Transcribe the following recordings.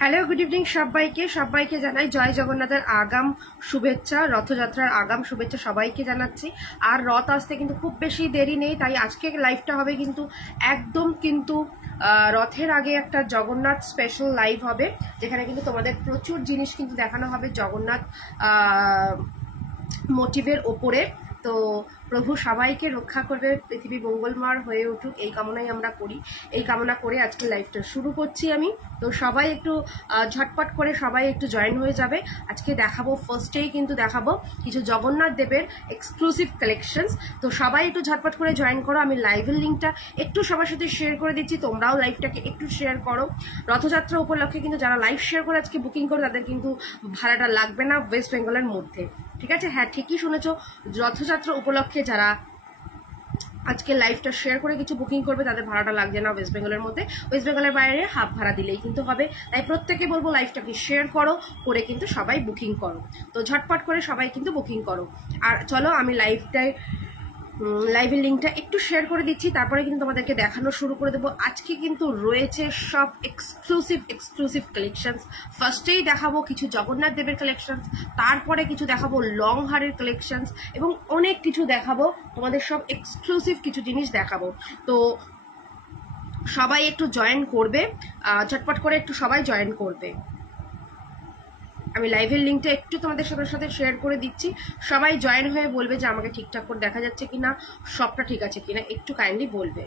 Hello, good evening সবাইকে জানাই জয় জগন্নাথের আগাম শুভেচ্ছা, রথযাত্রার আগাম শুভেচ্ছা সবাইকে জানাচ্ছি। আর রথ আসতে কিন্তু খুব বেশি দেরি নেই, তাই আজকে লাইভটা হবে কিন্তু একদম রথের আগে একটা জগন্নাথ স্পেশাল লাইভ হবে, যেখানে কিন্তু তোমাদের প্রচুর জিনিস কিন্তু দেখানো হবে জগন্নাথ মোটিভের ওপরে। তো প্রভু সবাইকে রক্ষা করবে, পৃথিবী মঙ্গলময় হয়ে উঠুক, এই কামনাই আমরা করি। এই কামনা করে আজকে লাইভটা শুরু করছি আমি। তো সবাই একটু ঝটপট করে সবাই একটু জয়েন হয়ে যাবে। আজকে দেখাবো, ফার্স্টেই কিন্তু দেখাবো কিছু জগন্নাথ দেবের এক্সক্লুসিভ কালেকশনস। তো সবাই একটু ঝটপট করে জয়েন করো। আমি লাইভের লিঙ্কটা একটু সবার সাথে শেয়ার করে দিচ্ছি, তোমরাও লাইভটাকে একটু শেয়ার করো। রথযাত্রা উপলক্ষে কিন্তু যারা লাইভ শেয়ার করে আজকে বুকিং করো তাদের কিন্তু ভাড়াটা লাগবে না ওয়েস্ট বেঙ্গলের মধ্যে, ঠিক আছে? হ্যাঁ, ঠিকই শুনেছো, রথযাত্রা উপলক্ষে যারা আজকে লাইভটা শেয়ার করে কিছু বুকিং করবে তাদের ভাড়াটা লাগছে না ওয়েস্ট বেঙ্গলের মধ্যে। ওয়েস্ট বেঙ্গলের বাইরে হাফ ভাড়া দিলেই কিন্তু হবে। তাই প্রত্যেকে বলবো লাইভটাকে শেয়ার করো, করে কিন্তু সবাই বুকিং করো। তো ঝটপট করে সবাই কিন্তু বুকিং করো। আর চলো আমি লাইভের লিঙ্কটা একটু শেয়ার করে দিচ্ছি, তারপরে কিন্তু তোমাদেরকে দেখানো শুরু করে দেবো। আজকে কিন্তু রয়েছে সব এক্সক্লুসিভ কালেকশনস। ফার্স্টেই দেখাবো কিছু জগন্নাথ দেবের কালেকশনস, তারপরে কিছু দেখাবো লং হারের কালেকশনস, এবং অনেক কিছু দেখাবো তোমাদের, সব এক্সক্লুসিভ কিছু জিনিস দেখাবো। তো সবাই একটু জয়েন করবে, ঝটপট করে একটু সবাই জয়েন করবে। আমি লাইভের লিঙ্কটা একটু তোমাদের সাথে শেয়ার করে দিচ্ছি। সবাই জয়েন হয়ে বলবে যে আমাকে ঠিকঠাক করে দেখা যাচ্ছে কিনা, সবটা ঠিক আছে কিনা, একটু কাইন্ডলি বলবে।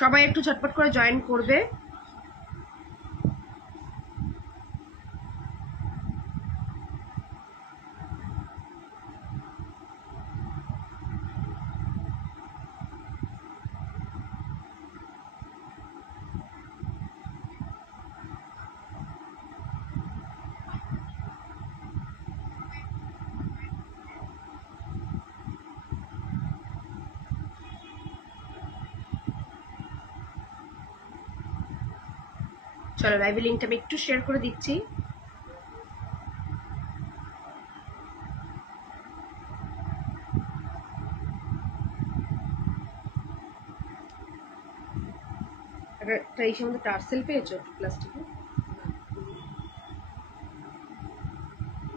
সবাই একটু ঝটপট করে জয়েন করবে। চলো লাইভের লিঙ্কটা আমি একটু শেয়ার করে দিচ্ছি। একটা এই সম্বন্ধে টার্সেল পেয়েছো প্লাস্টিকে?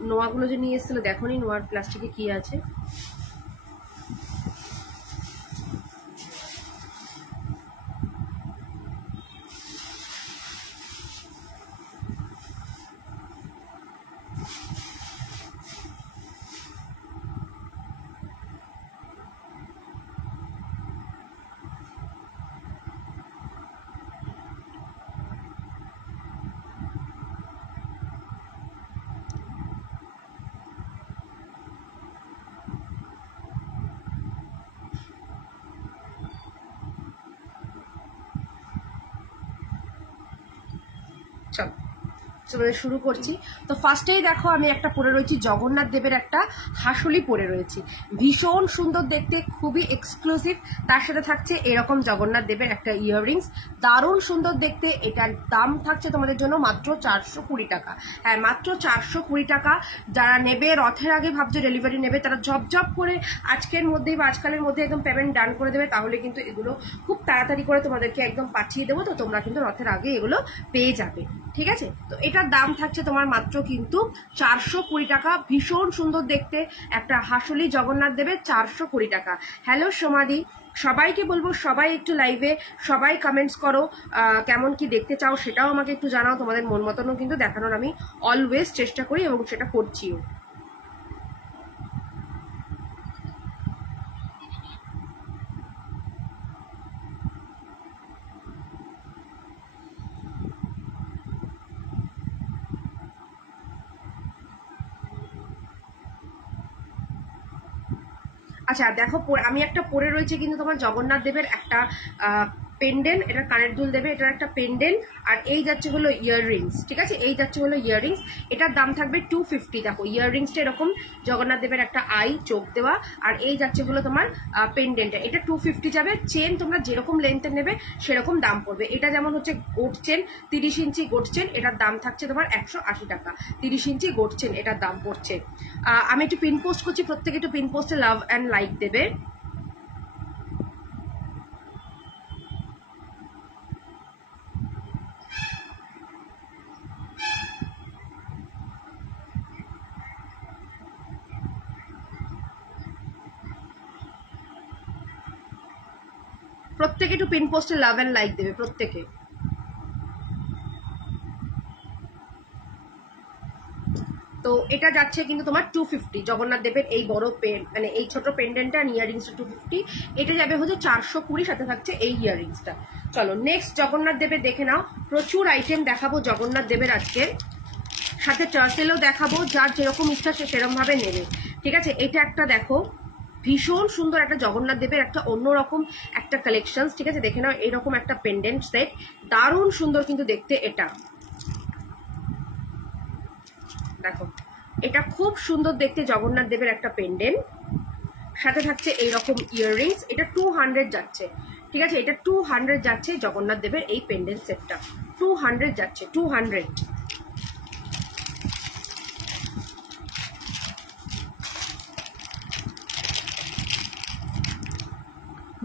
নোয়াগুলো যে নিয়ে এসেছিল, দেখো নি নোয়ার প্লাস্টিকে কি আছে? চলো শুরু করছি। তো ফার্স্টেই দেখো আমি একটা পরে রয়েছি জগন্নাথ দেবের একটা হাসুলি পরে রয়েছি, ভীষণ সুন্দর দেখতে, খুবই এক্সক্লুসিভ। তার সাথে থাকছে এরকম জগন্নাথ দেবের একটা ইয়াররিংস, দারুণ সুন্দর দেখতে। এটার দাম থাকছে তোমাদের জন্য মাত্র 420 টাকা। হ্যাঁ, মাত্র 420 টাকা। যারা নেবে রথের আগে ভাবছে ডেলিভারি নেবে, তারা জব করে আজকের মধ্যেই বা আজকালের মধ্যে একদম পেমেন্ট ডান করে দেবে, তাহলে কিন্তু এগুলো খুব তাড়াতাড়ি করে তোমাদেরকে একদম পাঠিয়ে দেবো। তো তোমরা কিন্তু রথের আগে এগুলো পেয়ে যাবে, ঠিক আছে? তো এটা এটার দাম থাকছে তোমার মাত্র কিন্তু 420 টাকা। ভীষণ সুন্দর দেখতে একটা হাসুলি জগন্নাথ দেবের 420 টাকা। হ্যালো সোমাদি, সবাইকে বলবো সবাই একটু লাইভে সবাই কমেন্টস করো, কেমন কি দেখতে চাও সেটাও আমাকে একটু জানাও। তোমাদের মন মতনও কিন্তু দেখানোর আমি অলওয়েজ চেষ্টা করি এবং সেটা করছিও। আচ্ছা দেখো, আমি একটা পরে রয়েছে কিন্তু তোমার জগন্নাথ দেবের একটা পেন্ডেন্ট, এটা কানের দুল দেবে, এটার একটা পেন্ডেন্ট। আর এই যাচ্ছে হলো ইয়াররিংস, ঠিক আছে, এই যাচ্ছে হলো ইয়াররিংস। এটার দাম থাকবে 250। দেখো ইয়াররিংসটা এরকম জগন্নাথ দেবের একটা আই চোখ দেওয়া, আর এই যাচ্ছে হলো তোমার পেন্ডেন্টটা, এটা 250 যাবে। চেন তোমরা যেরকম লেন্থের নেবে সেরকম দাম পড়বে। এটা যেমন হচ্ছে গোট চেন, 30 ইঞ্চি গোট চেন, এটার দাম থাকছে তোমার 180 টাকা। 30 ইঞ্চি গোট চেন এটার দাম পড়ছে। আমি একটু পিন পোস্ট করছি, প্রত্যেকে একটু পিন পোস্টে লাভ অ্যান্ড লাইক দেবে। প্রত্যেকে একটু পিন পোস্টে লাভ অ্যান্ড লাইক দেবে প্রত্যেকে। তো এটা যাচ্ছে কিন্তু তোমার 250 জগন্নাথ দেবের এই বড় মানে এই ছোট পেন্ডেন্টটা আর ইয়াররিংসটা 250। এটা যাবে হচ্ছে 420, সাথে থাকছে এই ইয়াররিংসটা। চলো নেক্সট জগন্নাথ দেবের দেখে নাও। প্রচুর আইটেম দেখাবো জগন্নাথ দেবের আজকে, সাথে টার্সেলও দেখাবো, যার যেরকম ইচ্ছা সে সেরকম ভাবে নেবে, ঠিক আছে। এটা একটা দেখো ভীষণ সুন্দর একটা জগন্নাথ দেবের একটা অন্যরকম একটা কালেকশন, ঠিক আছে। দেখে নাও এইরকম একটা পেন্ডেন্ট সেট, দারুণ সুন্দর কিন্তু দেখতে। এটা দেখো, এটা খুব সুন্দর দেখতে জগন্নাথ দেবের একটা পেন্ডেন্ট, সাথে থাকছে এইরকম ইয়াররিংস। এটা 200 যাচ্ছে, ঠিক আছে, এটা 200 যাচ্ছে জগন্নাথ দেবের এই পেন্ডেন্ট সেটটা, 200 যাচ্ছে, 200।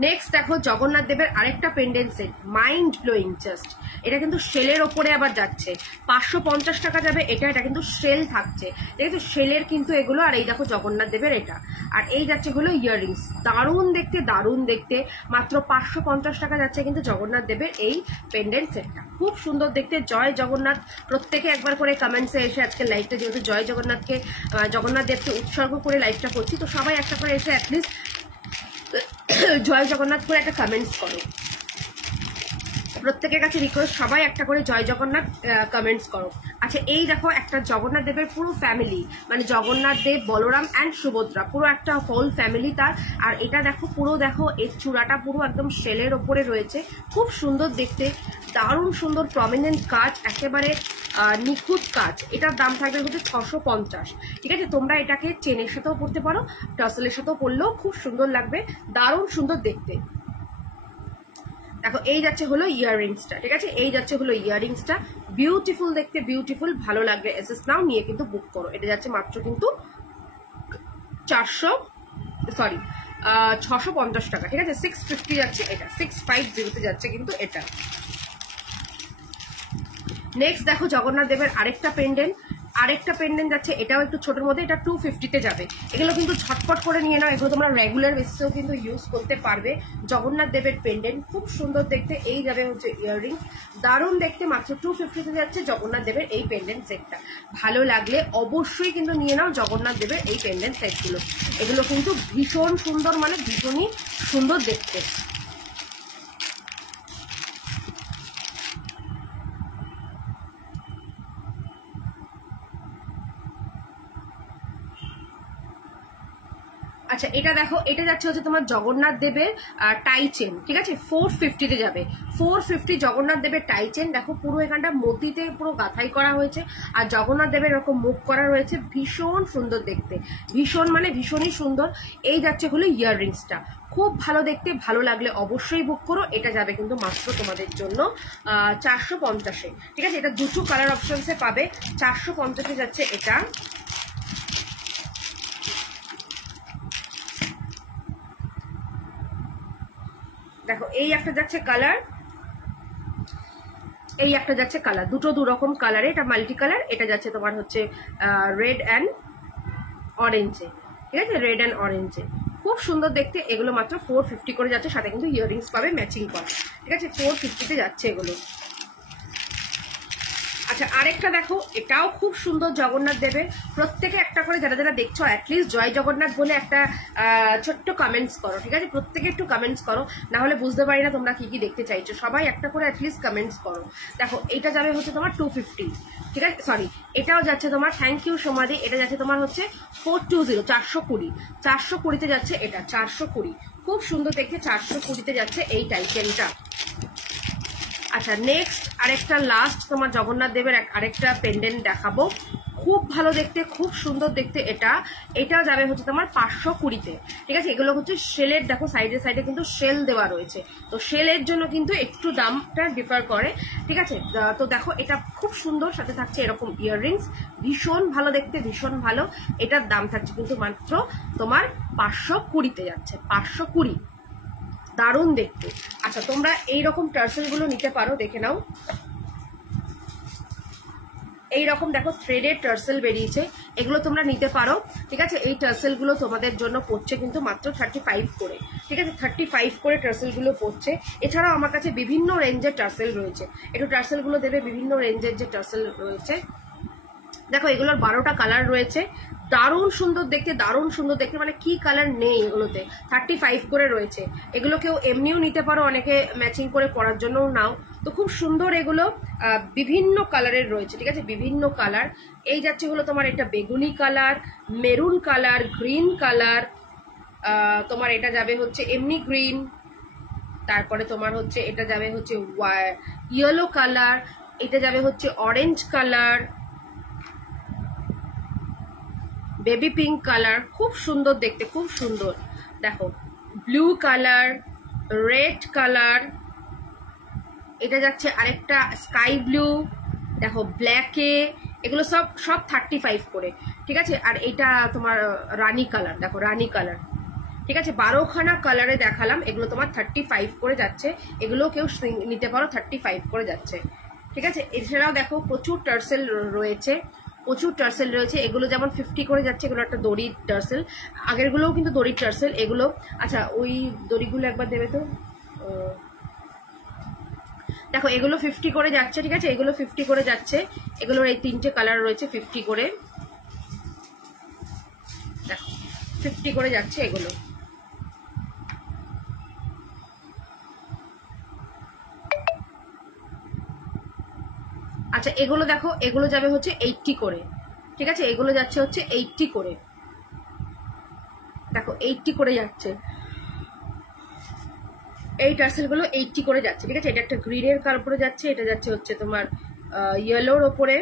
নেক্সট দেখো জগন্নাথ দেবের আরেকটা pendant set, mind blowing just. এটা কিন্তু শেলের ওপরে আবার যাচ্ছে, 550 টাকা যাবে এটা। এটা কিন্তু শেল থাকছে, ঠিক আছে, শেলের কিন্তু এগুলো। আর এই দেখো জগন্নাথ দেবের এটা, আর এই যাচ্ছে হলো ইয়াররিংস, দারুণ দেখতে, দারুণ দেখতে। মাত্র 550 টাকা যাচ্ছে কিন্তু জগন্নাথ দেবের এই পেন্ডেন্ট সেটটা, খুব সুন্দর দেখতে। জয় জগন্নাথ, প্রত্যেকে একবার করে কমেন্টসে এসে আজকে লাইভটা, যেহেতু জয় জগন্নাথকে জগন্নাথ দেবকে উৎসর্গ করে লাইভটা করছি, তো সবাই একটা করে এসে অ্যাটলিস্ট জয় জগন্নাথ করে একটা কমেন্টস করো। প্রত্যেকের কাছে রিকোয়েস্ট, সবাই একটা করে জয় জগন্নাথ কমেন্টস করো। আচ্ছা এই দেখো একটা জগন্নাথ দেবের পুরো ফ্যামিলি, মানে জগন্নাথ দেব, বলরাম অ্যান্ড সুভদ্রা, পুরো একটা হোল ফ্যামিলি তার। আর এটা দেখো পুরো, দেখো এর চূড়াটা পুরো একদম শেলের ওপরে রয়েছে, খুব সুন্দর দেখতে, দারুণ সুন্দর প্রমিনেন্ট কাজ, একেবারে নিখুঁত কাজ। এটার দাম থাকবে হচ্ছে 650, ঠিক আছে। তোমরা এটাকে চেনের সাথেও পরতে পারো, টাসেলের সাথেও পরলেও খুব সুন্দর লাগবে, দারুণ সুন্দর দেখতে। দেখো এই যাচ্ছে হলো ইয়াররিংসটা, ঠিক আছে, এই যাচ্ছে হলো ইয়াররিংসটা, বিউটিফুল দেখতে, বিউটিফুল, ভালো লাগবে। এসএস নাও, নিয়ে কিন্তু বুক করো। এটা যাচ্ছে মাত্র কিন্তু 650 টাকা, ঠিক আছে। 650 যাচ্ছে এটা, 650 যাচ্ছে কিন্তু এটা। নেক্সট দেখো জগন্নাথ দেবের আরেকটা পেন্ডেন্ট যাচ্ছে, এটাও একটু ছোটোর মধ্যে, এটা 250-তে যাবে। এগুলো কিন্তু ঝটপট করে নিয়ে নাও, এগুলো তোমরা রেগুলার বেসিসেও কিন্তু ইউজ করতে পারবে। জগন্নাথ দেবের পেন্ডেন্ট খুব সুন্দর দেখতে, এই যাবে হচ্ছে ইয়াররিংস, দারুণ দেখতে। মাত্র 250-তে যাচ্ছে জগন্নাথ দেবের এই পেন্ডেন্ট সেটটা। ভালো লাগলে অবশ্যই কিন্তু নিয়ে নাও জগন্নাথ দেবের এই পেন্ডেন্ট সেটগুলো, এগুলো কিন্তু ভীষণ সুন্দর, মানে ভীষণই সুন্দর দেখতে। আচ্ছা এটা দেখো, এটা যাচ্ছে হচ্ছে তোমার জগন্নাথ দেবের টাই চেন, ঠিক আছে, 450-তে যাবে। 450 জগন্নাথ দেবের টাই চেন। দেখো পুরো এখানটা মতিতে পুরো গাঁথাই করা হয়েছে, আর জগন্নাথ দেবের এরকম মুখ করা রয়েছে, ভীষণ সুন্দর দেখতে, ভীষণ মানে ভীষণই সুন্দর। এই যাচ্ছে হলো ইয়াররিংসটা, খুব ভালো দেখতে, ভালো লাগলে অবশ্যই বুক করো। এটা যাবে কিন্তু মাত্র তোমাদের জন্য 450-এ, ঠিক আছে। এটা দুটো কালার অপশনসে পাবে, 450-এ যাচ্ছে এটা। দেখো এই একটা যাচ্ছে কালার, এই একটা যাচ্ছে কালার, দুটো দু রকম কালারে, এটা মাল্টি কালার, এটা যাচ্ছে তোমার হচ্ছে রেড অ্যান্ড অরেঞ্জে, ঠিক আছে, রেড অ্যান্ড অরেঞ্জে, খুব সুন্দর দেখতে। এগুলো মাত্র 450 করে যাচ্ছে, সাথে কিন্তু ইয়াররিংস পাবে ম্যাচিং করা, ঠিক আছে, 450-তে যাচ্ছে এগুলো। আচ্ছা আরেকটা দেখো, এটাও খুব সুন্দর জগন্নাথ দেবের, প্রত্যেকে একটা করে যারা যারা দেখছো অ্যাটলিস্ট জয় জগন্নাথ বলে একটা ছোট্ট কমেন্টস করো, ঠিক আছে, প্রত্যেকে একটু কমেন্টস করো, না হলে বুঝতে পারি না তোমরা কি কি দেখতে চাইছো, সবাই একটা করে অ্যাটলিস্ট কমেন্টস করো। দেখো এটা যাবে হচ্ছে তোমার 250, ঠিক আছে, সরি এটাও যাচ্ছে তোমার, থ্যাংক ইউ সমাধি, এটা যাচ্ছে তোমার হচ্ছে 420, 420, 420-তে যাচ্ছে এটা, 420, খুব সুন্দর দেখতে, 420-তে যাচ্ছে এই টাইটেনটা। আচ্ছা নেক্সট আরেকটা লাস্ট তোমার জগন্নাথ দেবের আরেকটা পেন্ডেন্ট দেখাবো, খুব ভালো দেখতে, খুব সুন্দর দেখতে, এটা যাবে হচ্ছে তোমার 520-তে, ঠিক আছে, এগুলো হচ্ছে শেলের, দেখো সাইডে সাইডে কিন্তু শেল দেওয়া রয়েছে, তো শেলের জন্য কিন্তু একটু দামটা ডিফার করে, ঠিক আছে। তো দেখো এটা খুব সুন্দর, সাথে থাকছে এরকম ইয়াররিংস, ভীষণ ভালো দেখতে, ভীষণ ভালো, এটার দাম থাকছে কিন্তু মাত্র তোমার 520-তে যাচ্ছে, 520, দারুণ দেখতে। আচ্ছা তোমরা এইরকম টার্সেল গুলো নিতে পারো, দেখে নাও, এইরকম দেখো থ্রেডের টার্সেল বেরিয়েছে, এগুলো তোমরা নিতে পারো, ঠিক আছে, এই টার্সেল গুলো তোমাদের জন্য পড়ছে কিন্তু মাত্র 35 করে, ঠিক আছে, 35 করে টার্সেল গুলো পড়ছে। এছাড়াও আমার কাছে বিভিন্ন রেঞ্জের টার্সেল রয়েছে, একটু টার্সেল গুলো দেবে, বিভিন্ন রেঞ্জের যে টার্সেল রয়েছে, দেখো এগুলোর 12টা কালার রয়েছে, দারুণ সুন্দর দেখতে, দারুণ সুন্দর দেখতে, মানে কি কালার নেই এগুলোতে, 35 করে রয়েছে, এগুলো কেউ এমনিও নিতে পারো, অনেকে ম্যাচিং করে পরার জন্যও নাও, তো খুব সুন্দর এগুলো, বিভিন্ন কালারের রয়েছে, ঠিক আছে, বিভিন্ন কালার, এই যাচ্ছে হলো তোমার এটা বেগুনি colour, maroon colour, green colour, তোমার এটা যাবে হচ্ছে এমনি গ্রিন, তারপরে তোমার হচ্ছে এটা যাবে হচ্ছে ইয়েলো কালার, এটা যাবে হচ্ছে orange colour, baby pink colour, খুব সুন্দর দেখতে, খুব সুন্দর, দেখো ব্লু কালার, রেড কালার, এটা যাচ্ছে আরেকটা স্কাই ব্লু, দেখো ব্ল্যাকে, এগুলো সব 35 করে, ঠিক আছে, আর এটা তোমার রানী কালার, দেখো রানী কালার, ঠিক আছে, 12খানা কালারে দেখালাম, এগুলো তোমার 35 করে যাচ্ছে, এগুলো কেউ নিতে পারো, 35 করে যাচ্ছে, ঠিক আছে। এছাড়াও দেখো প্রচুর টার্সেল রয়েছে, প্রচুর টার্সেল রয়েছে, এগুলো যেমন 50 করে যাচ্ছে, এগুলো একটা দড়ির টার্সেল, আগেরগুলোও কিন্তু দড়ির টার্সেল এগুলো। আচ্ছা ওই দড়িগুলো একবার দেবে তো, দেখো এগুলো 50 করে যাচ্ছে, ঠিক আছে, এগুলো 50 করে যাচ্ছে, এগুলোর এই 3টে কালার রয়েছে 50 করে, দেখো 50 করে যাচ্ছে এগুলো। আচ্ছা এগুলো দেখো, এগুলো যাবে হচ্ছে 80 করে, ঠিক আছে, এগুলো যাচ্ছে হচ্ছে 80 করে, দেখো 80 করে যাচ্ছে, এই টার্সেলগুলো 80 করে যাচ্ছে, ঠিক আছে, এটা একটা গ্রিনের কার উপরে যাচ্ছে, এটা যাচ্ছে হচ্ছে তোমার ইয়েলোর ওপরে,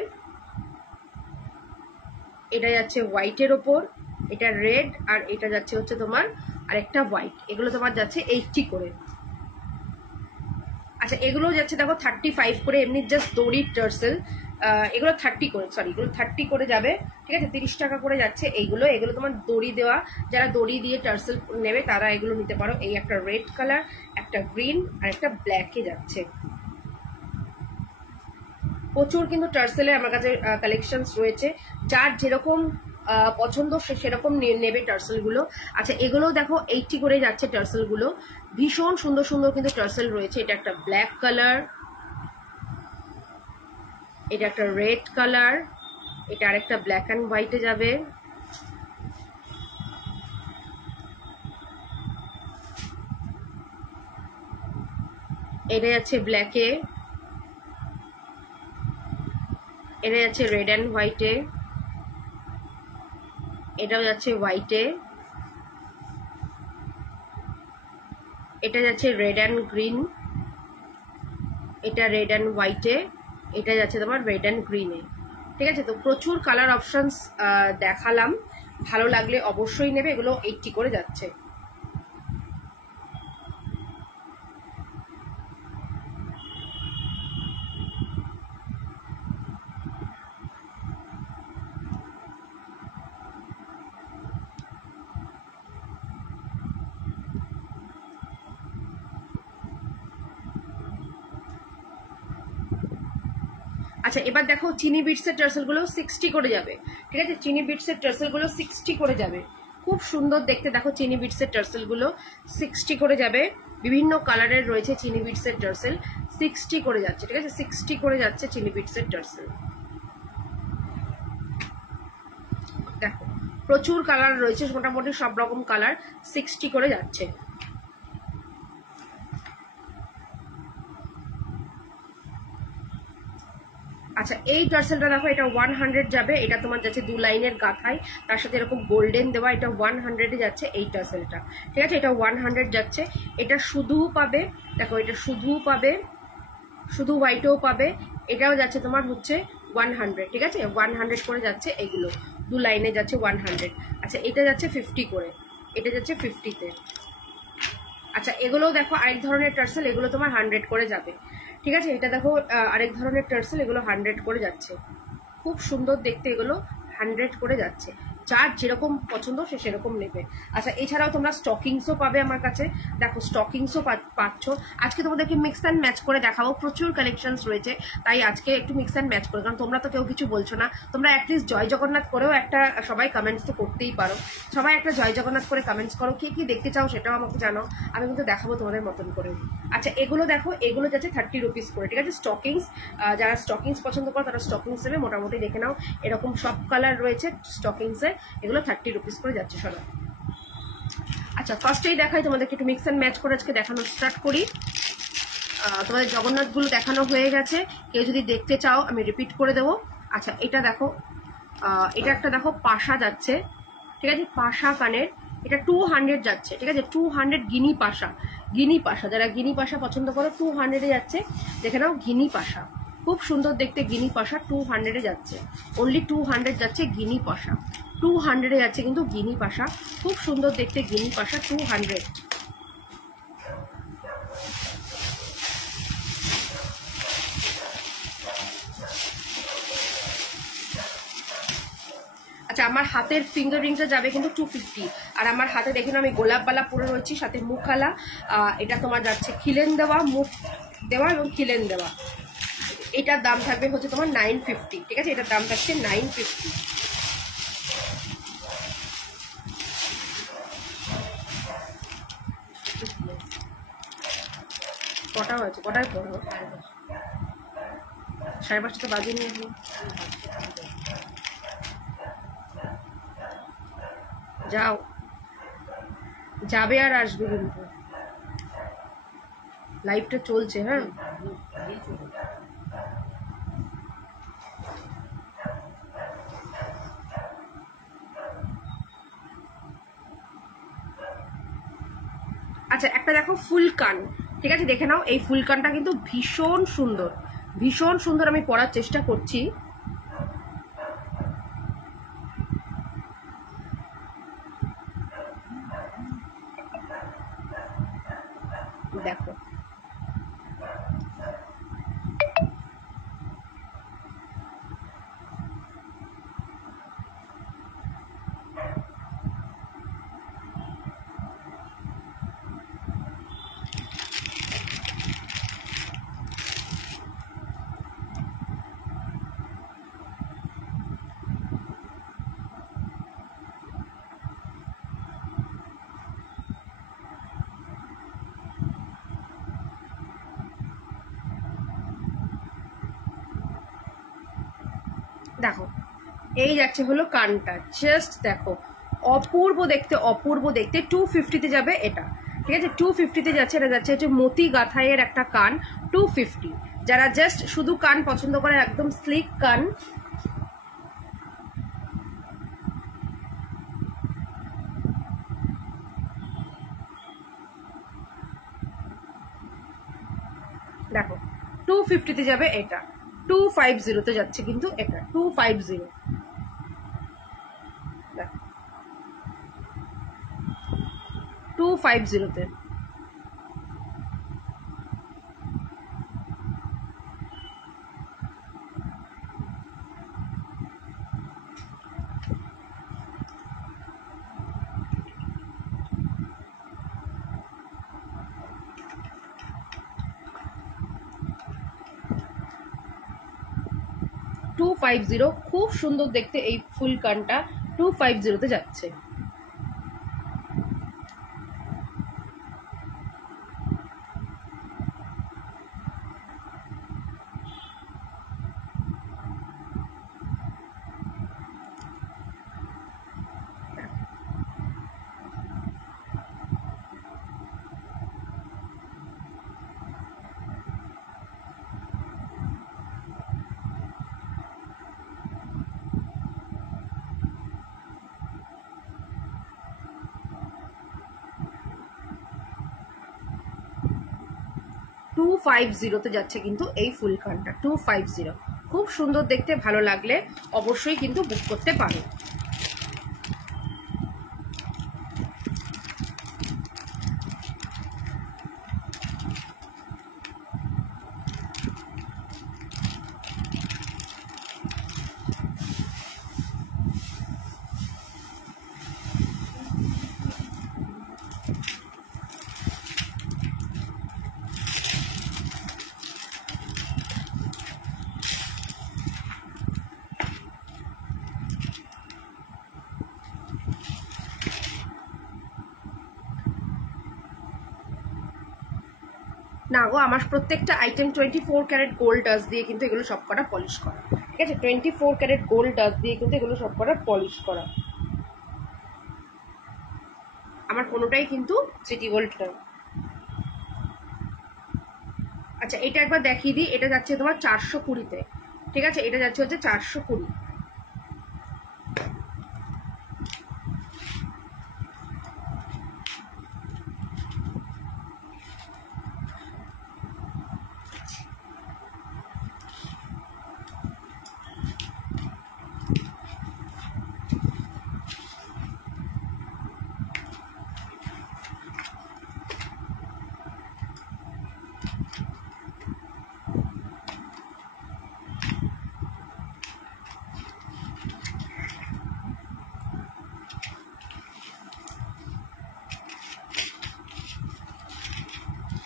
এটা যাচ্ছে হোয়াইটের ওপর, এটা রেড, আর এটা যাচ্ছে হচ্ছে তোমার আরেকটা হোয়াইট, এগুলো তোমার যাচ্ছে 80 করে। আচ্ছা এগুলো যাচ্ছে দেখো 35 করে, এমনি জাস্ট দড়ির টার্সেল, এগুলো 30 করে, সরি এগুলো 30 করে যাবে, ঠিক আছে, 30 টাকা করে যাচ্ছে এইগুলো, এগুলো তোমার দড়ি দেওয়া, যারা দড়ি দিয়ে টার্সেল নেবে তারা এগুলো নিতে পারো, এই একটা রেড কালার, একটা গ্রিন, আর একটা ব্ল্যাকে যাচ্ছে। প্রচুর কিন্তু টার্সেলের আমার কাছে কালেকশনস রয়েছে, যার যেরকম পছন্দ সে সেরকম নেবে টার্সেলগুলো। আচ্ছা এগুলো দেখো 80 করে যাচ্ছে টার্সেলগুলো, ভীষণ সুন্দর সুন্দর কিন্তু টার্সেল রয়েছে, এটা একটা ব্ল্যাক কালার, এটা একটা রেড কালার, এটা আরেকটা ব্ল্যাক অ্যান্ড হোয়াইটে যাবে, এটা যাচ্ছে ব্ল্যাকে, এটা যাচ্ছে রেড অ্যান্ড হোয়াইটে, এটাও যাচ্ছে হোয়াইটে, এটা যাচ্ছে রেড অ্যান্ড গ্রিন, এটা রেড অ্যান্ড হোয়াইটে, এটা যাচ্ছে তোমার রেড অ্যান্ড গ্রিনে, ঠিক আছে। তো প্রচুর কালার অপশনস দেখালাম, ভালো লাগলে অবশ্যই নেবে, এগুলো 80 করে যাচ্ছে। আচ্ছা এবার দেখো চিনি বিটসের টার্সেলগুলো 60 করে যাবে, ঠিক আছে? চিনি বিটসের টার্সেলগুলো 60 করে যাবে, খুব সুন্দর দেখতে। দেখো চিনি বিটসের টার্সেলগুলো 60 করে যাবে, বিভিন্ন কালারের রয়েছে চিনি বিটসের টার্সেল, 60 করে যাচ্ছে, ঠিক আছে? 60 করে যাচ্ছে চিনি বিটসের টার্সেল। দেখো প্রচুর কালার রয়েছে, মোটামুটি সব রকম কালার 60 করে যাচ্ছে। আচ্ছা এই টার্সেলটা দেখো, এটা 100 যাবে, এটা তোমার যাচ্ছে 2 লাইনের গাথায়, তার সাথে এরকম গোল্ডেন দেওয়া, এটা 100-এ যাচ্ছে এই টার্সেলটা, ঠিক আছে? এটা 100 যাচ্ছে। এটা শুধু পাবে, দেখো এটা শুধু পাবে, শুধু হোয়াইটও পাবে, এটাও যাচ্ছে তোমার হচ্ছে 100, ঠিক আছে? 100 করে যাচ্ছে এগুলো, 2 লাইনে যাচ্ছে 100। আচ্ছা এটা যাচ্ছে 50 করে, এটা যাচ্ছে 50-তে। আচ্ছা এগুলোও দেখো আরেক ধরনের টার্সেল, এগুলো তোমার 100 করে যাবে, ঠিক আছে? এটা দেখো আরেক ধরনের টার্সেল, এগুলো 100 করে যাচ্ছে, খুব সুন্দর দেখতে, এগুলো 100 করে যাচ্ছে। যার যেরকম পছন্দ সে সেরকম নেবে। আচ্ছা এছাড়াও তোমরা স্টকিংসও পাবে আমার কাছে, দেখো স্টকিংসও পাচ্ছ। আজকে তোমাদেরকে মিক্স অ্যান্ড ম্যাচ করে দেখাবো, প্রচুর কালেকশনস রয়েছে, তাই আজকে একটু মিক্স অ্যান্ড ম্যাচ করে, কারণ তোমরা তো কেউ কিছু বলছো না। তোমরা অ্যাটলিস্ট জয় জগন্নাথ করেও একটা সবাই কমেন্টস তো করতেই পারো, সবাই একটা জয় জগন্নাথ করে কমেন্টস করো, কি কি দেখতে চাও সেটাও আমাকে জানো, আমি কিন্তু দেখাবো তোমাদের মতন করে। আচ্ছা এগুলো দেখো, এগুলো যাচ্ছে 30 রুপিস করে, ঠিক আছে? স্টকিংস, যারা স্টকিংস পছন্দ করো তারা স্টকিংস নেবে, মোটামুটি দেখে নাও এরকম সব কালার রয়েছে স্টকিংসে, এগুলো 30 রুপিস করে যাচ্ছে সবাই। আচ্ছা ফার্স্টেই দেখাই তোমাদেরকে, একটু মিক্স অ্যান্ড ম্যাচ করে আজকে দেখানো স্টার্ট করি। তোমাদের জগন্নাথগুলো দেখানো হয়ে গেছে, কেউ যদি দেখতে চাও আমি রিপিট করে দেবো। আচ্ছা এটা দেখো, এটা একটা দেখো পাশা যাচ্ছে, ঠিক আছে? পাশা কানের, এটা 200 যাচ্ছে, ঠিক আছে? 200 গিনি পাশা, গিনি পাশা, যারা গিনি পাশা পছন্দ করো 200-এ যাচ্ছে, দেখে নাও গিনি পাশা, খুব সুন্দর দেখতে গিনি পাশা, 200-এ যাচ্ছে, অনলি 200 যাচ্ছে গিনি পাশা, 200-এ যাচ্ছে কিন্তু গিনি পাশা, খুব সুন্দর দেখতে গিনি পাশা 200। আচ্ছা আমার হাতের ফিঙ্গার রিংটা যাবে কিন্তু 250, আর আমার হাতে দেখে না আমি গোলাপবালা পরে রয়েছি, সাথে মুখালা, এটা তোমার যাচ্ছে খিলেন দেওয়া, মুখ দেওয়া এবং খিলেন দেওয়া। এটার দাম থাকবে হচ্ছে তোমার 950, ঠিক আছে? এটার দাম থাকছে 950। কটা হয়েছে, কটায় পড়ো? 5:30 তো বাজে নিয়ে যাও, যাবে আর আসবে, কিন্তু লাইভটা চলছে। হ্যাঁ আচ্ছা একটা দেখো ফুল কান, ঠিক আছে? দেখে নাও এই ফুল কানটা কিন্তু ভীষণ সুন্দর, ভীষণ সুন্দর, আমি পরার চেষ্টা করছি। দেখো দেখো এই যাচ্ছে হলো কানটা, জাস্ট দেখো অপূর্ব দেখতে, অপূর্ব দেখতে। 250-তে যাবে এটা, ঠিক আছে? 250-তে যাচ্ছে, এটা যাচ্ছে হচ্ছে মতি গাথাইয়ের একটা কান, 250। যারা জাস্ট শুধু কান পছন্দ করে, একদম স্লিক কান, দেখো 250-তে যাবে এটা, 250-তে যাচ্ছে কিন্তু এটা 250, দেখো 250-তে। 250, খুব সুন্দর দেখতে এই ফুল কানটা 250-তে যাচ্ছে। $250 যাচ্ছে কিন্তু এই ফুল কানটা 250, খুব সুন্দর দেখতে। ভালো লাগলে অবশ্যই কিন্তু বুক করতে পারো। না গো, আমার প্রত্যেকটা আইটেম 24 ক্যারেট গোল্ড ডাস্ট দিয়ে কিন্তু এগুলো সব কটা পলিশ করা, ঠিক আছে? 24 ক্যারেট গোল্ড ডাস্ট দিয়ে কিন্তু এগুলো সব কটা পলিশ করা। আমার কোনোটাই কিন্তু সিটি গোল্ড নয়। আচ্ছা, এটা একবার দেখিয়ে দিই। এটা যাচ্ছে তোমার 420-তে, ঠিক আছে? এটা যাচ্ছে হচ্ছে 420।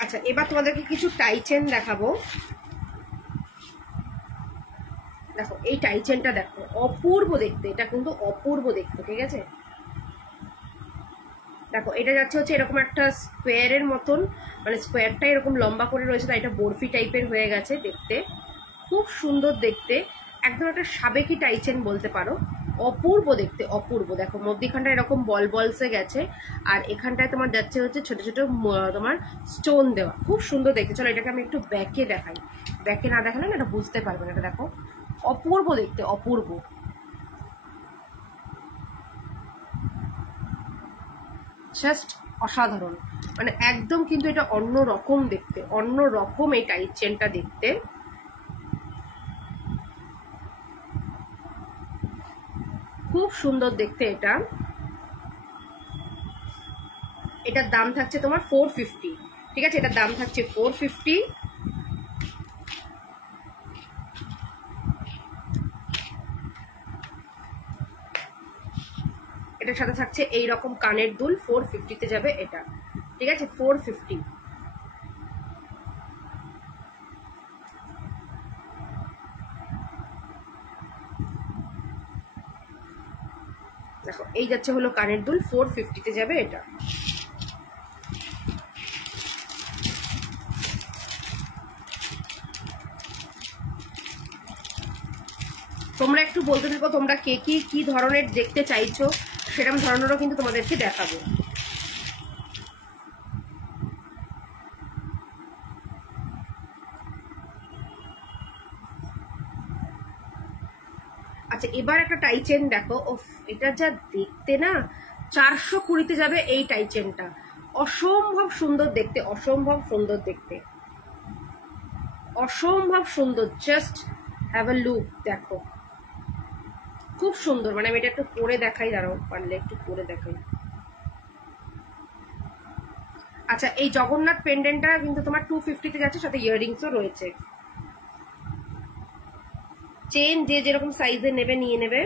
আচ্ছা, এবার তোমাদেরকে কিছু টাই চেন দেখাবো। দেখো এই টাই চেনটা দেখো, অপূর্ব দেখতে, এটা কিন্তু অপূর্ব দেখতে, ঠিক আছে? দেখো এটা যাচ্ছে হচ্ছে এরকম একটা স্কোয়ারের মতন, মানে স্কোয়ারটা এরকম লম্বা করে রয়েছে, তাই এটা বরফি টাইপের হয়ে গেছে দেখতে, খুব সুন্দর দেখতে। একদম একটা সাবেকি টাই চেন বলতে পারো, অপূর্ব দেখতে, অপূর্ব। দেখো মধ্যিখানটা এরকম বল বলসে গেছে, আর এখানটায় তোমার যাচ্ছে হচ্ছে ছোট ছোট তোমার স্টোন দেওয়া, খুব সুন্দর দেখতে। চলো এটাকে আমি একটু ব্যাকে দেখাই, ব্যাকে না দেখালে না এটা বুঝতে পারবে না। এটা দেখো অপূর্ব দেখতে, অপূর্ব, জাস্ট অসাধারণ, মানে একদম কিন্তু এটা অন্য রকম দেখতে, অন্য রকম এই টাইট চেনটা দেখতে। খুব সুন্দর দেখতে এটা। এটার দাম থাকছে তোমার 450, ঠিক আছে? এটার দাম থাকছে 450। এটার সাথে থাকছে এই রকম কানের দুল, 450-তে যাবে এটা, ঠিক আছে? 450। দেখো এই যাচ্ছে হলো কানের দুল, 450-তে যাবে এটা। তোমরা একটু বলতে থাকো তোমরা কে কি ধরনের দেখতে চাইছো, সেরকম ধরনেরও কিন্তু তোমাদেরকে দেখাবো। আচ্ছা, এবার একটা টাই চেন দেখো, এটা যা দেখতে না, 420-তে যাবে এই টাই চেনটা, অসম্ভব সুন্দর দেখতে, অসম্ভব সুন্দর দেখতে, অসম্ভব সুন্দর। জাস্ট হ্যাভ আ লুক, দেখো খুব সুন্দর। মানে আমি এটা একটু পরে দেখাই, দাঁড়াও পারলে একটু পরে দেখাই। আচ্ছা, এই জগন্নাথ পেন্ডেন্টটা কিন্তু তোমার 250-তে যাচ্ছে, সাথে ইয়াররিংসও রয়েছে। চেন যে যেরকম সাইজে নেবে নিয়ে নেবে।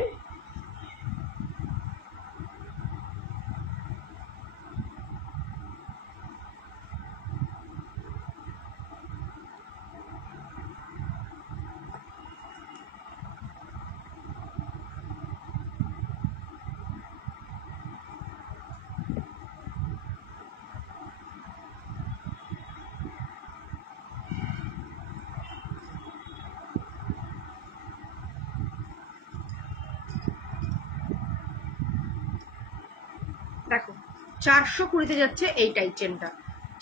420-তে যাচ্ছে এই টাইপ চেনটা,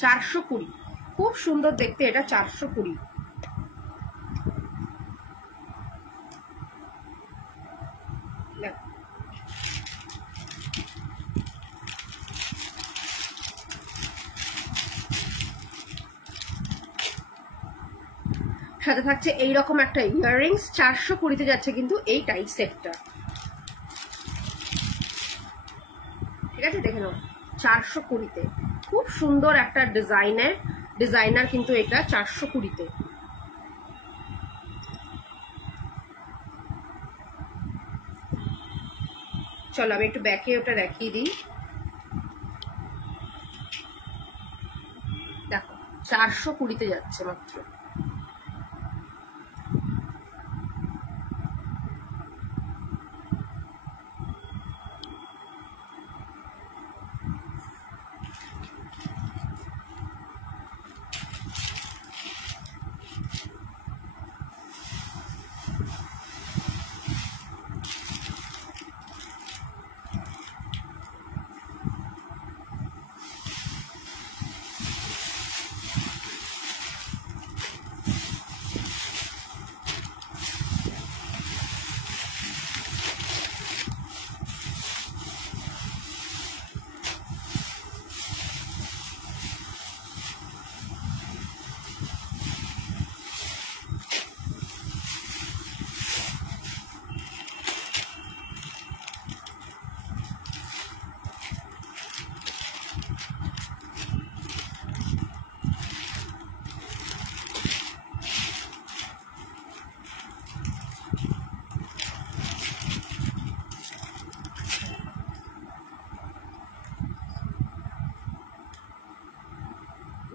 420। খুব সুন্দর দেখতে এটা, 420। সাথে থাকছে এইরকম একটা ইয়াররিংস, 420-তে যাচ্ছে কিন্তু এই টাইপ সেটটা। ঠিক আছে, দেখে নাও 420-তে। খুব সুন্দর একটা ডিজাইনার কিন্তু এটা 420-তে। চলো আমি একটু ব্যাকে ওটা দেখিয়ে দিই। দেখো 420-তে যাচ্ছে মাত্র।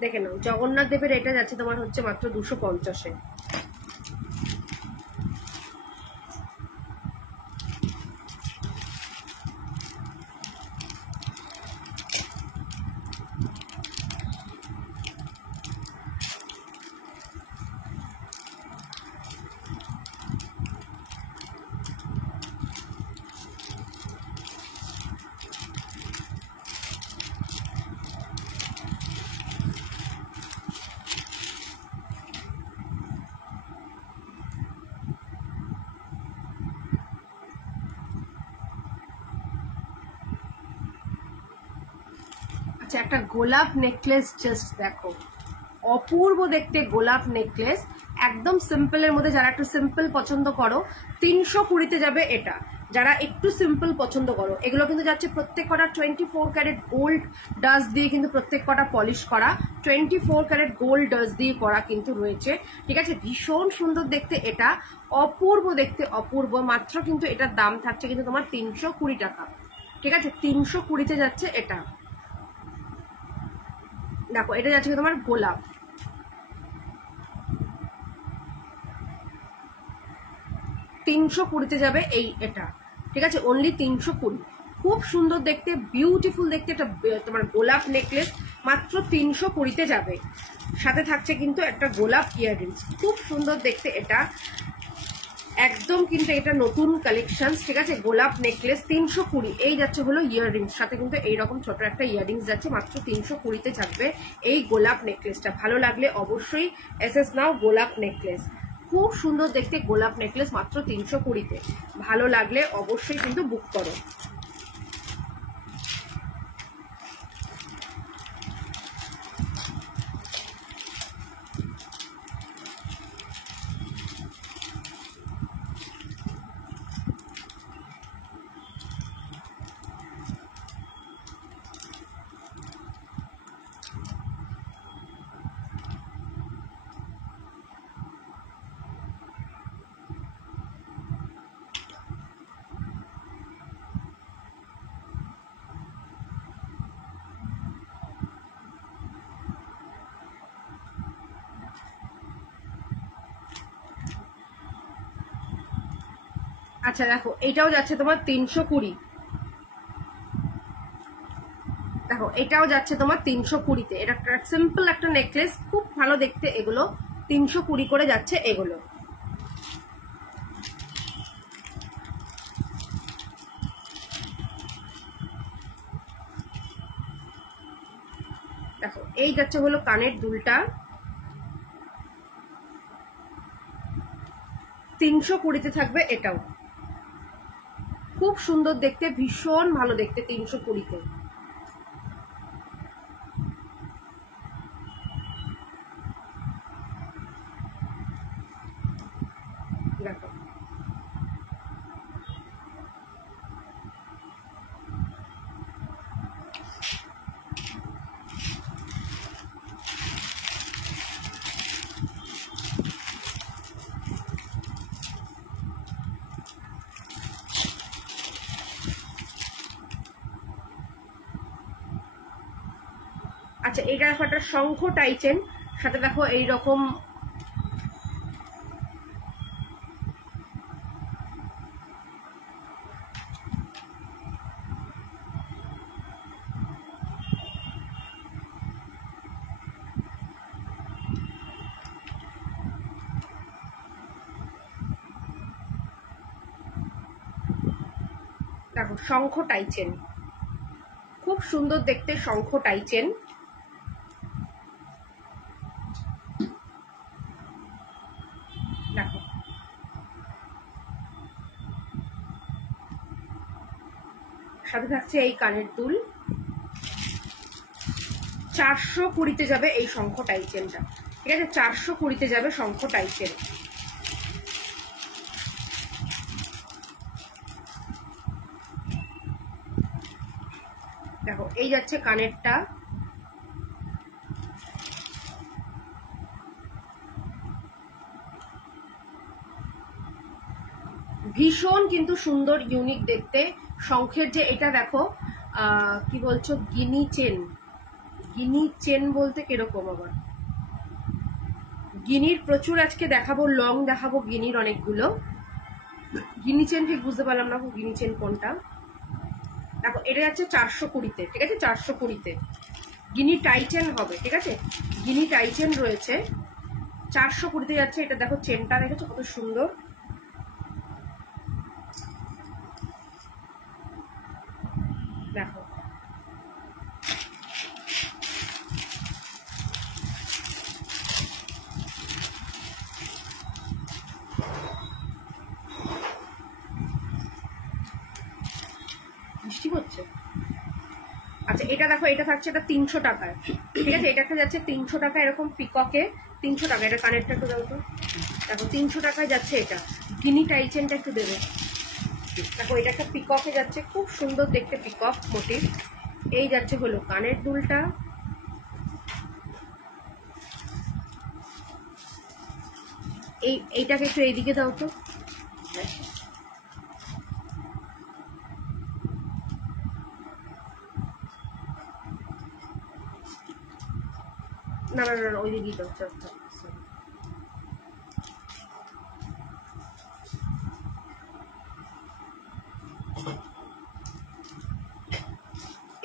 দেখে নাও জগন্নাথ দেবের এটা যাচ্ছে তোমার হচ্ছে মাত্র 250-এ। আচ্ছা, একটা গোলাপ নেকলেস জাস্ট দেখো, অপূর্ব দেখতে গোলাপ নেকলেস, একদম সিম্পলের মধ্যে। যারা একটু সিম্পল পছন্দ করো 320-তে যাবে এটা। যারা একটু সিম্পল পছন্দ করো, এগুলো কিন্তু যাচ্ছে প্রত্যেক কটা 24 ক্যারেট গোল্ড ডাস্ট দিয়ে কিন্তু প্রত্যেক কটা পলিশ করা, 24 ক্যারেট গোল্ড ডাস্ট দিয়ে করা কিন্তু রয়েছে। ঠিক আছে, ভীষণ সুন্দর দেখতে এটা, অপূর্ব দেখতে, অপূর্ব। মাত্র কিন্তু এটার দাম থাকছে কিন্তু তোমার 320 টাকা। ঠিক আছে, 320-তে যাচ্ছে এটা। দেখো এটা যাচ্ছে তোমার গোলাপ, 320-তে যাবে এই এটা। ঠিক আছে, অনলি 320। খুব সুন্দর দেখতে, বিউটিফুল দেখতে একটা তোমার গোলাপ নেকলেস, মাত্র 320-তে যাবে। সাথে থাকছে কিন্তু একটা গোলাপ ইয়াররিংস, খুব সুন্দর দেখতে এটা, একদম কিন্তু এটা নতুন কালেকশন। ঠিক আছে, গোলাপ নেকলেস 320। এই যাচ্ছে হলো ইয়াররিংস, সাথে কিন্তু এইরকম ছোট একটা ইয়াররিংস যাচ্ছে, মাত্র 320-তে থাকবে এই গোলাপ নেকলেসটা। ভালো লাগলে অবশ্যই এসএস নাও গোলাপ নেকলেস, খুব সুন্দর দেখতে গোলাপ নেকলেস, মাত্র 320-তে। ভালো লাগলে অবশ্যই কিন্তু বুক করো। আচ্ছা দেখো, এটাও যাচ্ছে তোমার 320। দেখো এটাও যাচ্ছে তোমার 320-তে। এটা একটা সিম্পল একটা নেকলেস, খুব ভালো দেখতে এগুলো, 320 করে যাচ্ছে এগুলো। এই যাচ্ছে হলো কানের দুলটা, 320-তে থাকবে। এটাও খুব সুন্দর দেখতে, ভীষণ ভালো দেখতে, 320-তে। দেখো আচ্ছা, এটা দেখো একটা শঙ্খ টাইচেন, সাথে দেখো এইরকম দেখো শঙ্খ টাইচেন, খুব সুন্দর দেখতে শঙ্খ টাইচেন। দেখো সাথে থাকছে এই কানের দুল, 420-তে যাবে এই শঙ্খ টাইচেনটা, ঠিক আছে? 420-তে যাবে শঙ্খ টাইচেন। দেখো এই যাচ্ছে কানেরটা, ভীষণ কিন্তু সুন্দর, ইউনিক দেখতে। শঙ্খের যে এটা দেখো কি বলছো, গিনি চেন, গিনি চেন বলতে কিরকম, আবার গিনির প্রচুর আজকে দেখাবো, লং দেখাবো গিনির অনেকগুলো। গিনি চেন ঠিক বুঝতে পারলাম না গিনি চেন কোনটা। দেখো এটা যাচ্ছে 420-তে, ঠিক আছে? 420-তে গিনি টাইচেন হবে, ঠিক আছে? গিনি টাইচেন রয়েছে, 420-তে যাচ্ছে। এটা দেখো চেনটা দেখেছো কত সুন্দর। দেখো বৃষ্টি হচ্ছে। আচ্ছা এটা দেখো, এটা থাকছে এটা 300 টাকায়, ঠিক আছে? এটা একটা যাচ্ছে 300 টাকা, এরকম পিককে 300 টাকা। এটা কানেরটা একটু দাও তো। দেখো 300 টাকায় যাচ্ছে এটা। গিনি টাইচেনটা একটু দেবে। দেখো এটা একটা পিককে যাচ্ছে, খুব সুন্দর দেখতে পিকক মোটিভ। এই যাচ্ছে হলো কানের দুলটা, এইটাকে একটু এইদিকে দাও তো। না না না, ওই দিকেই দাও।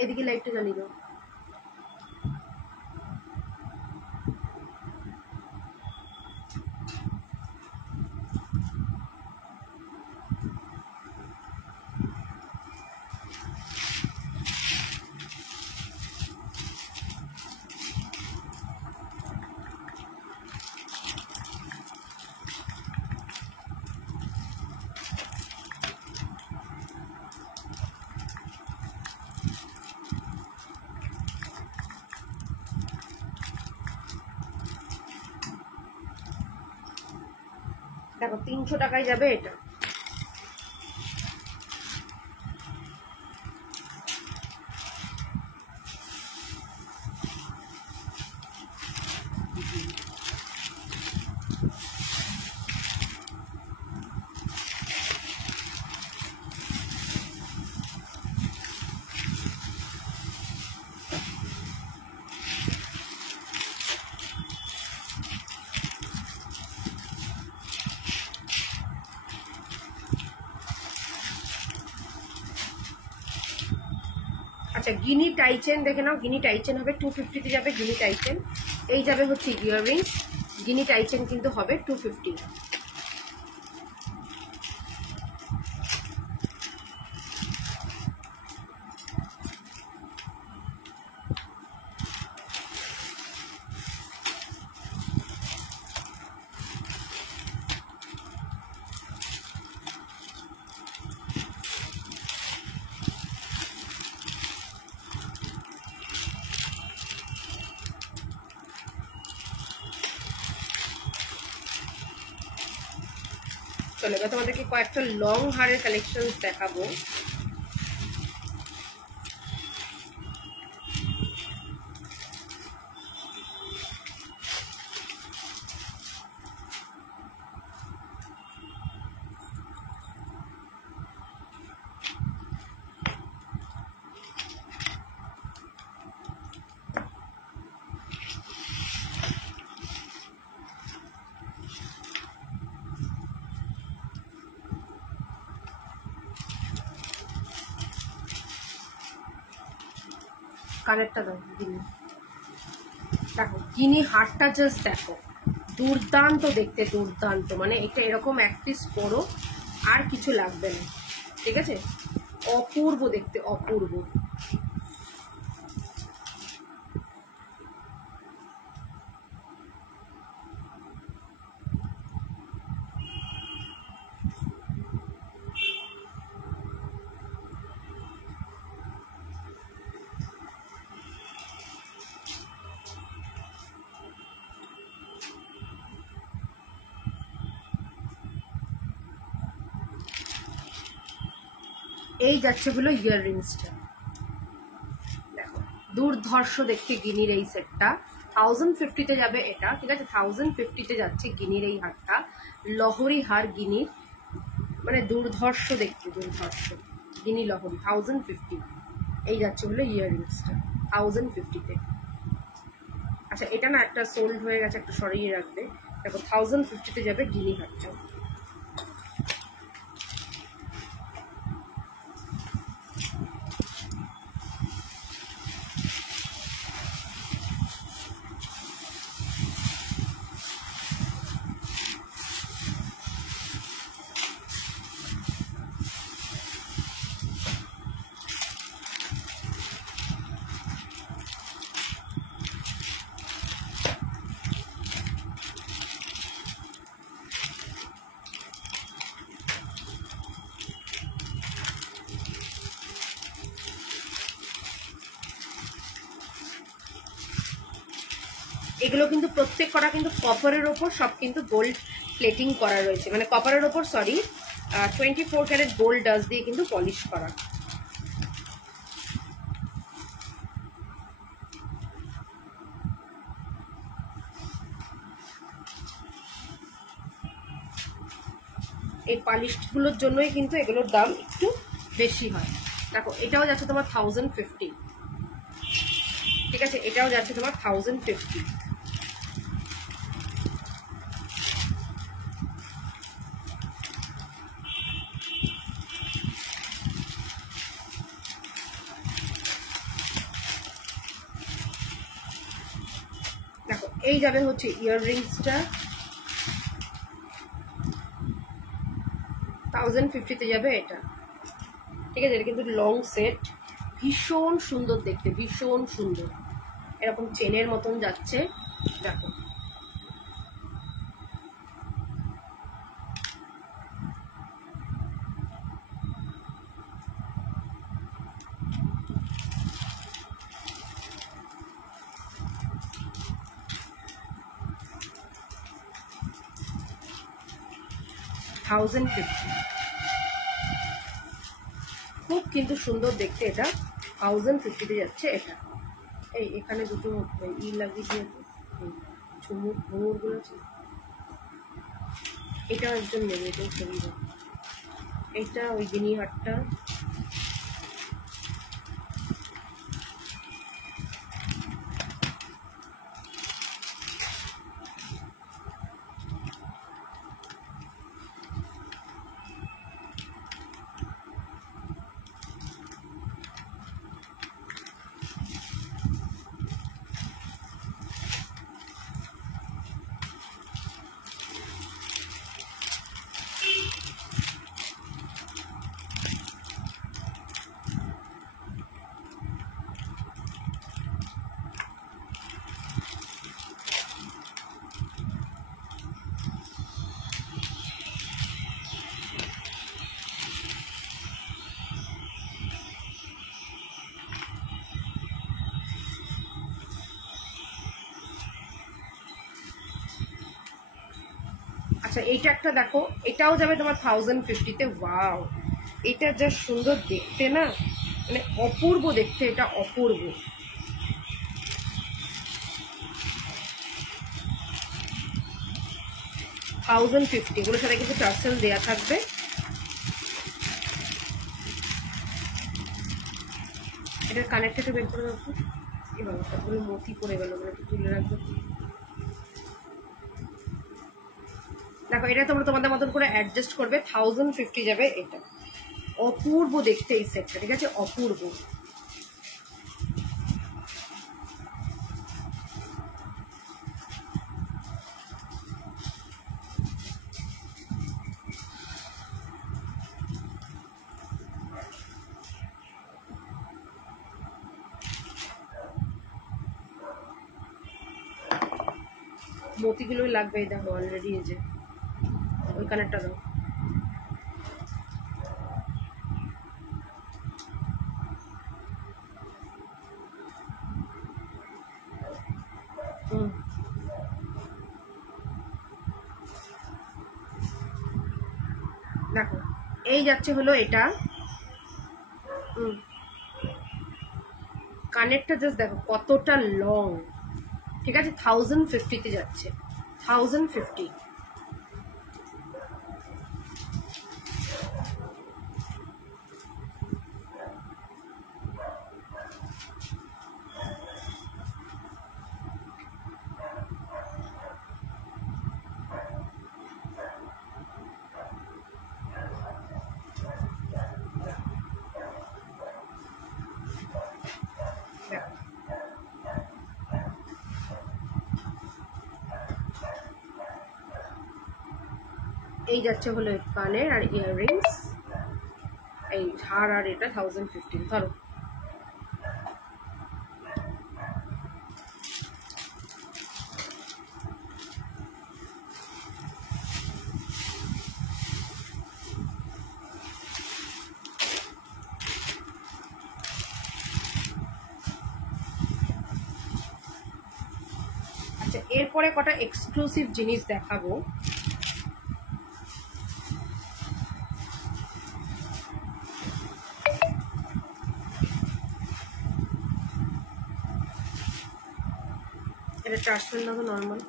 এদিকে লাইটটা জ্বালিয়ে দাও। দেখো 300 টাকায় যাবে এটা। আচ্ছা গিনি টাইচেন দেখে নাও, গিনি টাইচেন হবে 250-তে যাবে গিনি টাইচেন। এই যাবে হচ্ছে ইয়াররিংস, গিনি টাইচেন কিন্তু হবে 250। চলো এবার তোমাদেরকে কয়েকটা লং হারের কালেকশন দেখাবো। কানেরটা দাও গিনি, দেখো গিনি হারটা জাস্ট দেখো, দুর্দান্ত দেখতে, দুর্দান্ত। মানে এটা এরকম এক পিস পরো, আর কিছু লাগবে না, ঠিক আছে? অপূর্ব দেখতে, অপূর্ব। এই যাচ্ছে হলো ইয়াররিংসটা, দেখো দুর্ধর্ষ দেখতে গিনির এই সেটটা। 1050-তে যাবে এটা, ঠিক আছে? 1050-তে যাচ্ছে গিনির এই হারটা, লহরি হার গিনির, মানে দুর্ধর্ষ দেখতে, দুর্ধর্ষ গিনি লহরি। 1050 এই যাচ্ছে হলো ইয়াররিংসটা 1050-তে। আচ্ছা এটা না একটা সোল্ড হয়ে গেছে, একটা সরিয়ে রাখবে। দেখো 1050-তে যাবে গিনি হারটা। এগুলো কিন্তু প্রত্যেক করা কিন্তু কপারের ওপর, সব কিন্তু গোল্ড প্লেটিং করা রয়েছে, মানে কপারের ওপর, সরি 24 ক্যারেট গোল্ড ডাস্ট দিয়ে কিন্তু পলিশ করা। এই পালিশগুলোর জন্যই কিন্তু এগুলোর দাম একটু বেশি হয়। দেখো এটাও যাচ্ছে তোমার 1050, ঠিক আছে? এটাও যাচ্ছে তোমার 1050। দেখো এই যাবে হচ্ছে ইয়াররিংসটা 1050-তে যাবে এটা, ঠিক আছে? এটা কিন্তু লং সেট, ভীষণ সুন্দর দেখতে, ভীষণ সুন্দর, এরকম চেনের মতন যাচ্ছে। দেখো খুব কিন্তু সুন্দর দেখতে, এটা 1050-তে যাচ্ছে এটা। এই এখানে দুটো লাগিয়ে দিয়ে ঝুমুর গুলো আছে, এটাও একজন নেবে, এটাও ছবি। এটা ওই গিনি হারটা, আচ্ছা এইটা একটা দেখো, এটাও যাবে তোমার 1050-তে। ওয়াও, এটা যা সুন্দর দেখতে না, মানে অপূর্ব দেখতে, এটা অপূর্ব। $1050, এগুলোর সাথে কিন্তু টার্সেল দেওয়া থাকবে। এটার কানেক্টটা একটু বের করে রাখবো। এবার সবগুলো মতি পড়ে গেল, একটু তুলে রাখবো। দেখো এটা তোমরা তোমাদের মতন করে অ্যাডজাস্ট করবে। 1050 যাবে এটা। অপূর্ব দেখতে এই সেটটা, ঠিক আছে, অপূর্ব। মতিগুলোই লাগবে, দেখো অলরেডি এই যে ওই কানেরটা দাও। দেখো এই যাচ্ছে হলো এটা। কানেরটা জাস্ট দেখো কতটা লং, ঠিক আছে। 1050-তে যাচ্ছে, 1050। এই যাচ্ছে হলো কানের আর ইয়াররিংস, এই হার আর এটা 1015। ধরো আচ্ছা, এরপরে কটা এক্সক্লুসিভ জিনিস দেখাবো। এটা টার্সেল না, নর্মাল।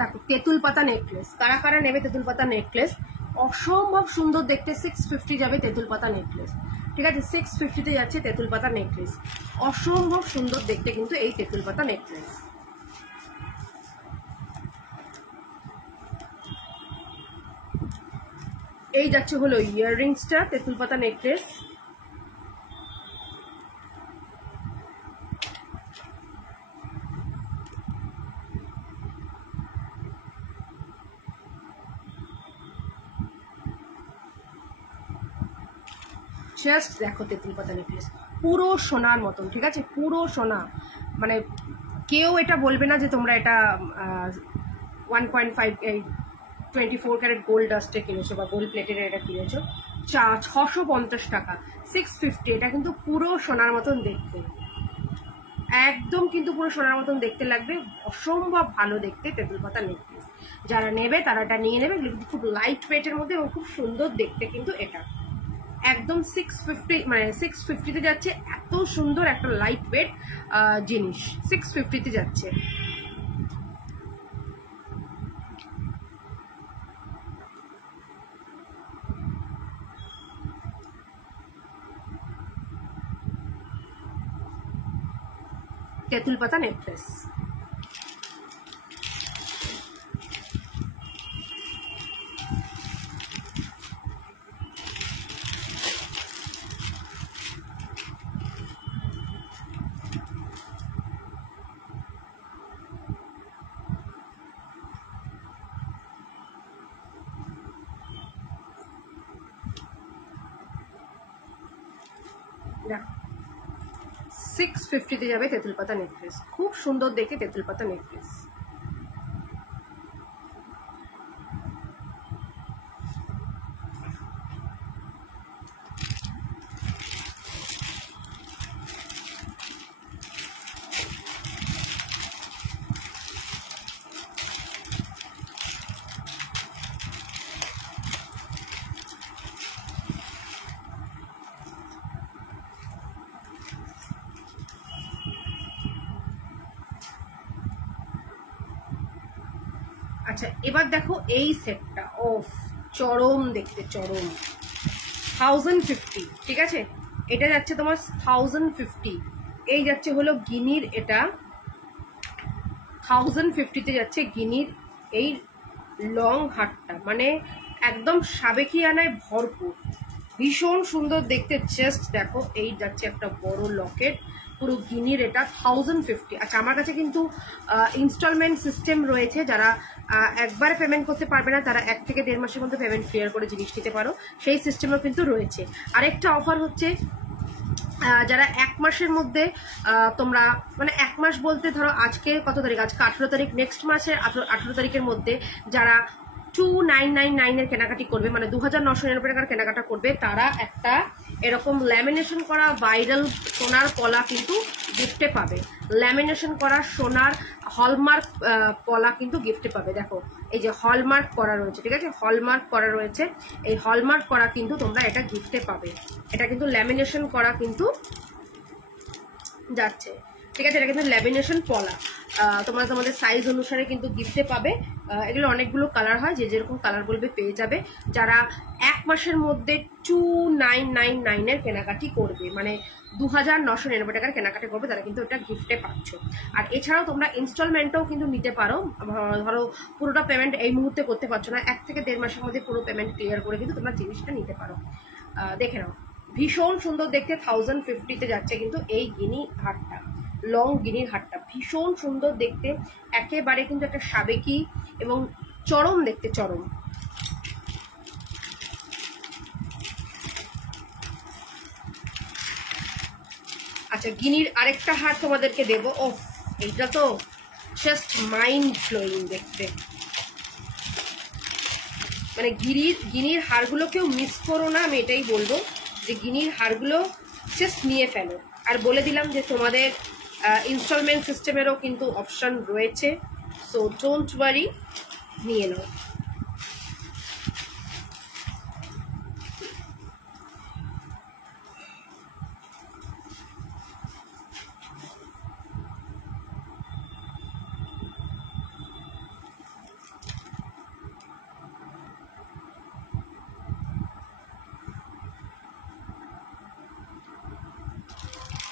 দেখো তেঁতুল পাতা নেকলেস, কারা কারা নেবে তেঁতুল পাতা নেকলেস, অসম্ভব সুন্দর দেখতে। 650 যাবে তেঁতুল পাতা নেকলেস, ঠিক আছে। 650-তে যাচ্ছে তেঁতুল পাতা নেকলেস, অসম্ভব সুন্দর দেখতে কিন্তু এই তেঁতুল পাতা নেকলেস। এই যাচ্ছে হলো ইয়াররিংসটা, তেঁতুল পাতা নেকলেস। জাস্ট দেখো তেঁতুল পাতা নেকলেস, পুরো সোনার মতন, ঠিক আছে, পুরো সোনা। মানে কেউ এটা বলবে না যে তোমরা এটা 1.5 24 ক্যারেট গোল্ড ডাস্টে কিনেছো বা গোল্ড প্লেটের এটা কিনেছো। 650 টাকা, 650। এটা কিন্তু পুরো সোনার মতন দেখতে, একদম কিন্তু পুরো সোনার মতন দেখতে লাগবে, অসম্ভব ভালো দেখতে তেঁতুল পাতা নেকলেস। যারা নেবে তারা এটা নিয়ে নেবে। খুব লাইট ওয়েটের মধ্যে এবং খুব সুন্দর দেখতে কিন্তু এটা। একদম 650, মানে 650-তে যাচ্ছে। এত সুন্দর একটা লাইট ওয়েট জিনিস 650-তে যাচ্ছে। তেঁতুল পাতা নেকলেস। দেখো 650 যাবে তেঁতুল পাতা নেকলেস, খুব সুন্দর দেখে তেঁতুল পাতা নেকলেস। আচ্ছা এবার দেখো এই সেটটা, ওফ চরম দেখতে, চরম 1050, ঠিক আছে। এটা যাচ্ছে তোমার 1050, এই যাচ্ছে হলো গিনির, এটা 1050-তে যাচ্ছে গিনির এই লং হারটা, মানে একদম সাবেকিয়ানায় ভরপুর, ভীষণ সুন্দর দেখতে। জাস্ট দেখো এই যাচ্ছে একটা বড় লকেট, পুরো গিনির, এটা 1050। আচ্ছা আমার কাছে কিন্তু ইনস্টলমেন্ট সিস্টেম রয়েছে, যারা একবারে পেমেন্ট করতে পারবে না তারা 1 থেকে 1.5 মাসের মধ্যে পেমেন্ট ক্লিয়ার করে জিনিস নিতে পারো, সেই সিস্টেমও কিন্তু রয়েছে। আরেকটা অফার হচ্ছে, যারা 1 মাসের মধ্যে তোমরা, মানে 1 মাস বলতে ধরো আজকে কত তারিখ, আজকে 18 তারিখ, নেক্সট মাসের 18 তারিখের মধ্যে যারা 2999 এর কেনাকাটি করবে, মানে 2999 টাকার কেনাকাটা করবে, তারা একটা এরকম ল্যামিনেশন করা ভাইরাল সোনার পলা কিন্তু গিফটে পাবে। ল্যামিনেশন করা সোনার হলমার্ক পলা কিন্তু গিফটে পাবে। দেখো এই যে হলমার্ক করা রয়েছে, ঠিক আছে, হলমার্ক করা রয়েছে, এই হলমার্ক করা কিন্তু তোমরা এটা গিফটে পাবে। এটা কিন্তু ল্যামিনেশন করা কিন্তু যাচ্ছে, ঠিক আছে। এটা কিন্তু ল্যামিনেশন পলা, তোমরা তোমাদের সাইজ অনুসারে কিন্তু গিফটে পাবে। এগুলো অনেকগুলো কালার হয়, যে যেরকম কালার বলবে পেয়ে যাবে। যারা 1 মাসের মধ্যে 2999 এর কেনাকাটি করবে, মানে 2999 টাকার কেনাকাটি করবে, তারা কিন্তু এটা গিফটে পাচ্ছ। আর এছাড়াও তোমরা ইনস্টলমেন্টও কিন্তু নিতে পারো। ধরো পুরোটা পেমেন্ট এই মুহূর্তে করতে পারছো না, 1 থেকে 1.5 মাসের মধ্যে পুরো পেমেন্ট ক্লিয়ার করে কিন্তু তোমরা জিনিসটা নিতে পারো। দেখে নাও, ভীষণ সুন্দর দেখতে 1050-তে যাচ্ছে কিন্তু এই গিনি হারটা, লং গিনির হারটা ভীষণ সুন্দর দেখতে, একেবারে কিন্তু একটা সাবেকি এবং চরম দেখতে, চরম। আচ্ছা গিনির আরেকটা হার তোমাদেরকে দেবো, ও এইটা তো জাস্ট মাইন্ড ব্লোয়িং দেখতে, মানে গিনির হারগুলো কেউ মিস করো না, আমি এটাই বলবো যে গিনির হারগুলো জাস্ট নিয়ে ফেলো। আর বলে দিলাম যে তোমাদের ইনস্টলমেন্ট সিস্টেমেরও কিন্তু অপশন রয়েছে, সো ডোন্ট ওয়ারি, নিয়ে নাও।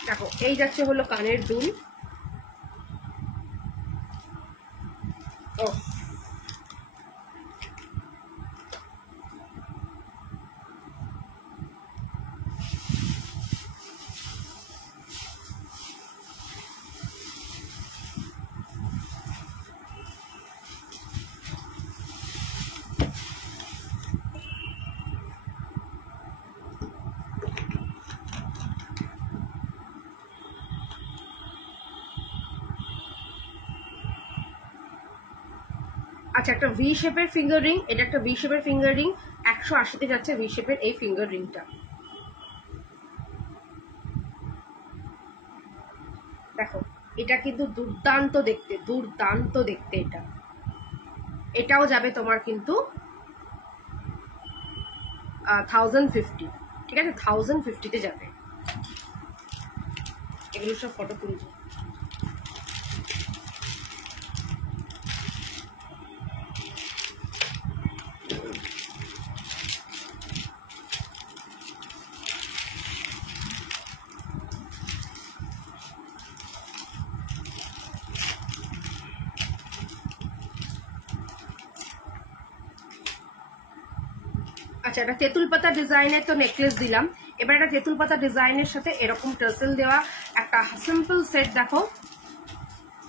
দেখো এই যাচ্ছে হলো কানের দুল, ও আচ্ছা একটা ভি শেপের ফিঙ্গার রিং, এটা একটা ভি শেপের ফিঙ্গার রিং, 180-তে যাচ্ছে ভি শেপের এই ফিঙ্গার রিংটা। দেখো এটা কিন্তু দুর্দান্ত দেখতে, দুর্দান্ত দেখতে, এটাও যাবে তোমার কিন্তু 1050, ঠিক আছে, 1050-তে যাবে। এগুলো সব ফটো তুলছে। আচ্ছা, এটা তেঁতুল পাতা ডিজাইনের তো নেকলেস দিলাম। এবার এটা তেঁতুল পাতা ডিজাইনের সাথে এরকম টার্সেল দেওয়া একটা সিম্পল সেট দেখো,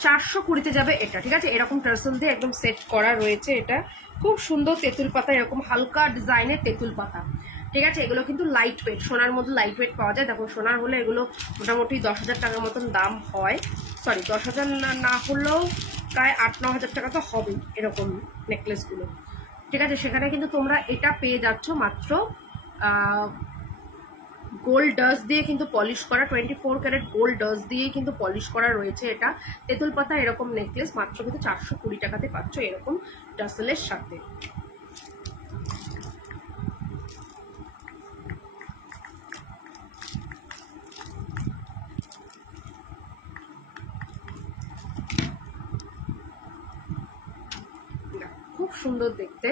420-তে যাবে এটা। ঠিক আছে, এরকম টার্সেল দিয়ে একদম সেট করা রয়েছে। এটা খুব সুন্দর তেঁতুল পাতা, এরকম হালকা ডিজাইনের তেঁতুল পাতা। ঠিক আছে, এগুলো কিন্তু লাইট ওয়েট, সোনার মধ্যে লাইট ওয়েট পাওয়া যায়। দেখো সোনার হলে এগুলো মোটামুটি 10,000 টাকার মতন দাম হয়। সরি, 10,000 না হলেও প্রায় 8-9 হাজার টাকা তো হবেই এরকম নেকলেসগুলো। ঠিক আছে, সেখানে কিন্তু তোমরা এটা পেয়ে যাচ্ছ মাত্র গোল্ড ডাস্ট দিয়ে কিন্তু পলিশ করা, 24 ক্যারেট গোল্ড ডাস্ট দিয়ে কিন্তু পলিশ করা রয়েছে। এটা তেঁতুল পাতা এরকম নেকলেস মাত্র কিন্তু 420 টাকাতে পাচ্ছ এরকম টাসেলের সাথে। খুব সুন্দর দেখতে।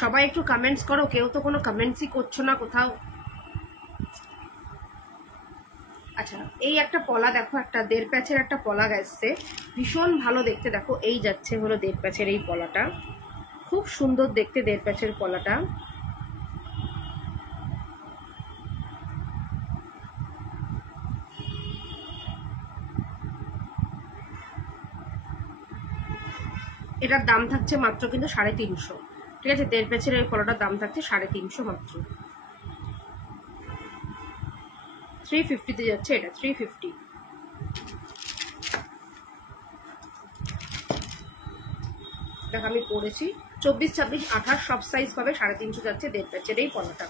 সবাই একটু কমেন্টস করো, কেউ তো কোনো কমেন্টসই করছো না কোথাও। আচ্ছা, এই একটা পলা দেখো, একটা 1.5 প্যাচের একটা পলা গেছে, ভীষণ ভালো দেখতে। দেখো এই যাচ্ছে হলো 1.5 প্যাচের এই পলাটা, খুব সুন্দর দেখতে 1.5 প্যাচের পলাটা। এটার দাম থাকছে মাত্র কিন্তু 350। ঠিক আছে, 1.5 প্যাচের এই পলাটার দাম থাকছে 350 মাত্র। 350-তে যাচ্ছে এটা, 350। দেখ আমি পরেছি 24, 26, 28 সব সাইজ পাবে। 350 যাচ্ছে 1.5 প্যাচের এই পলাটা।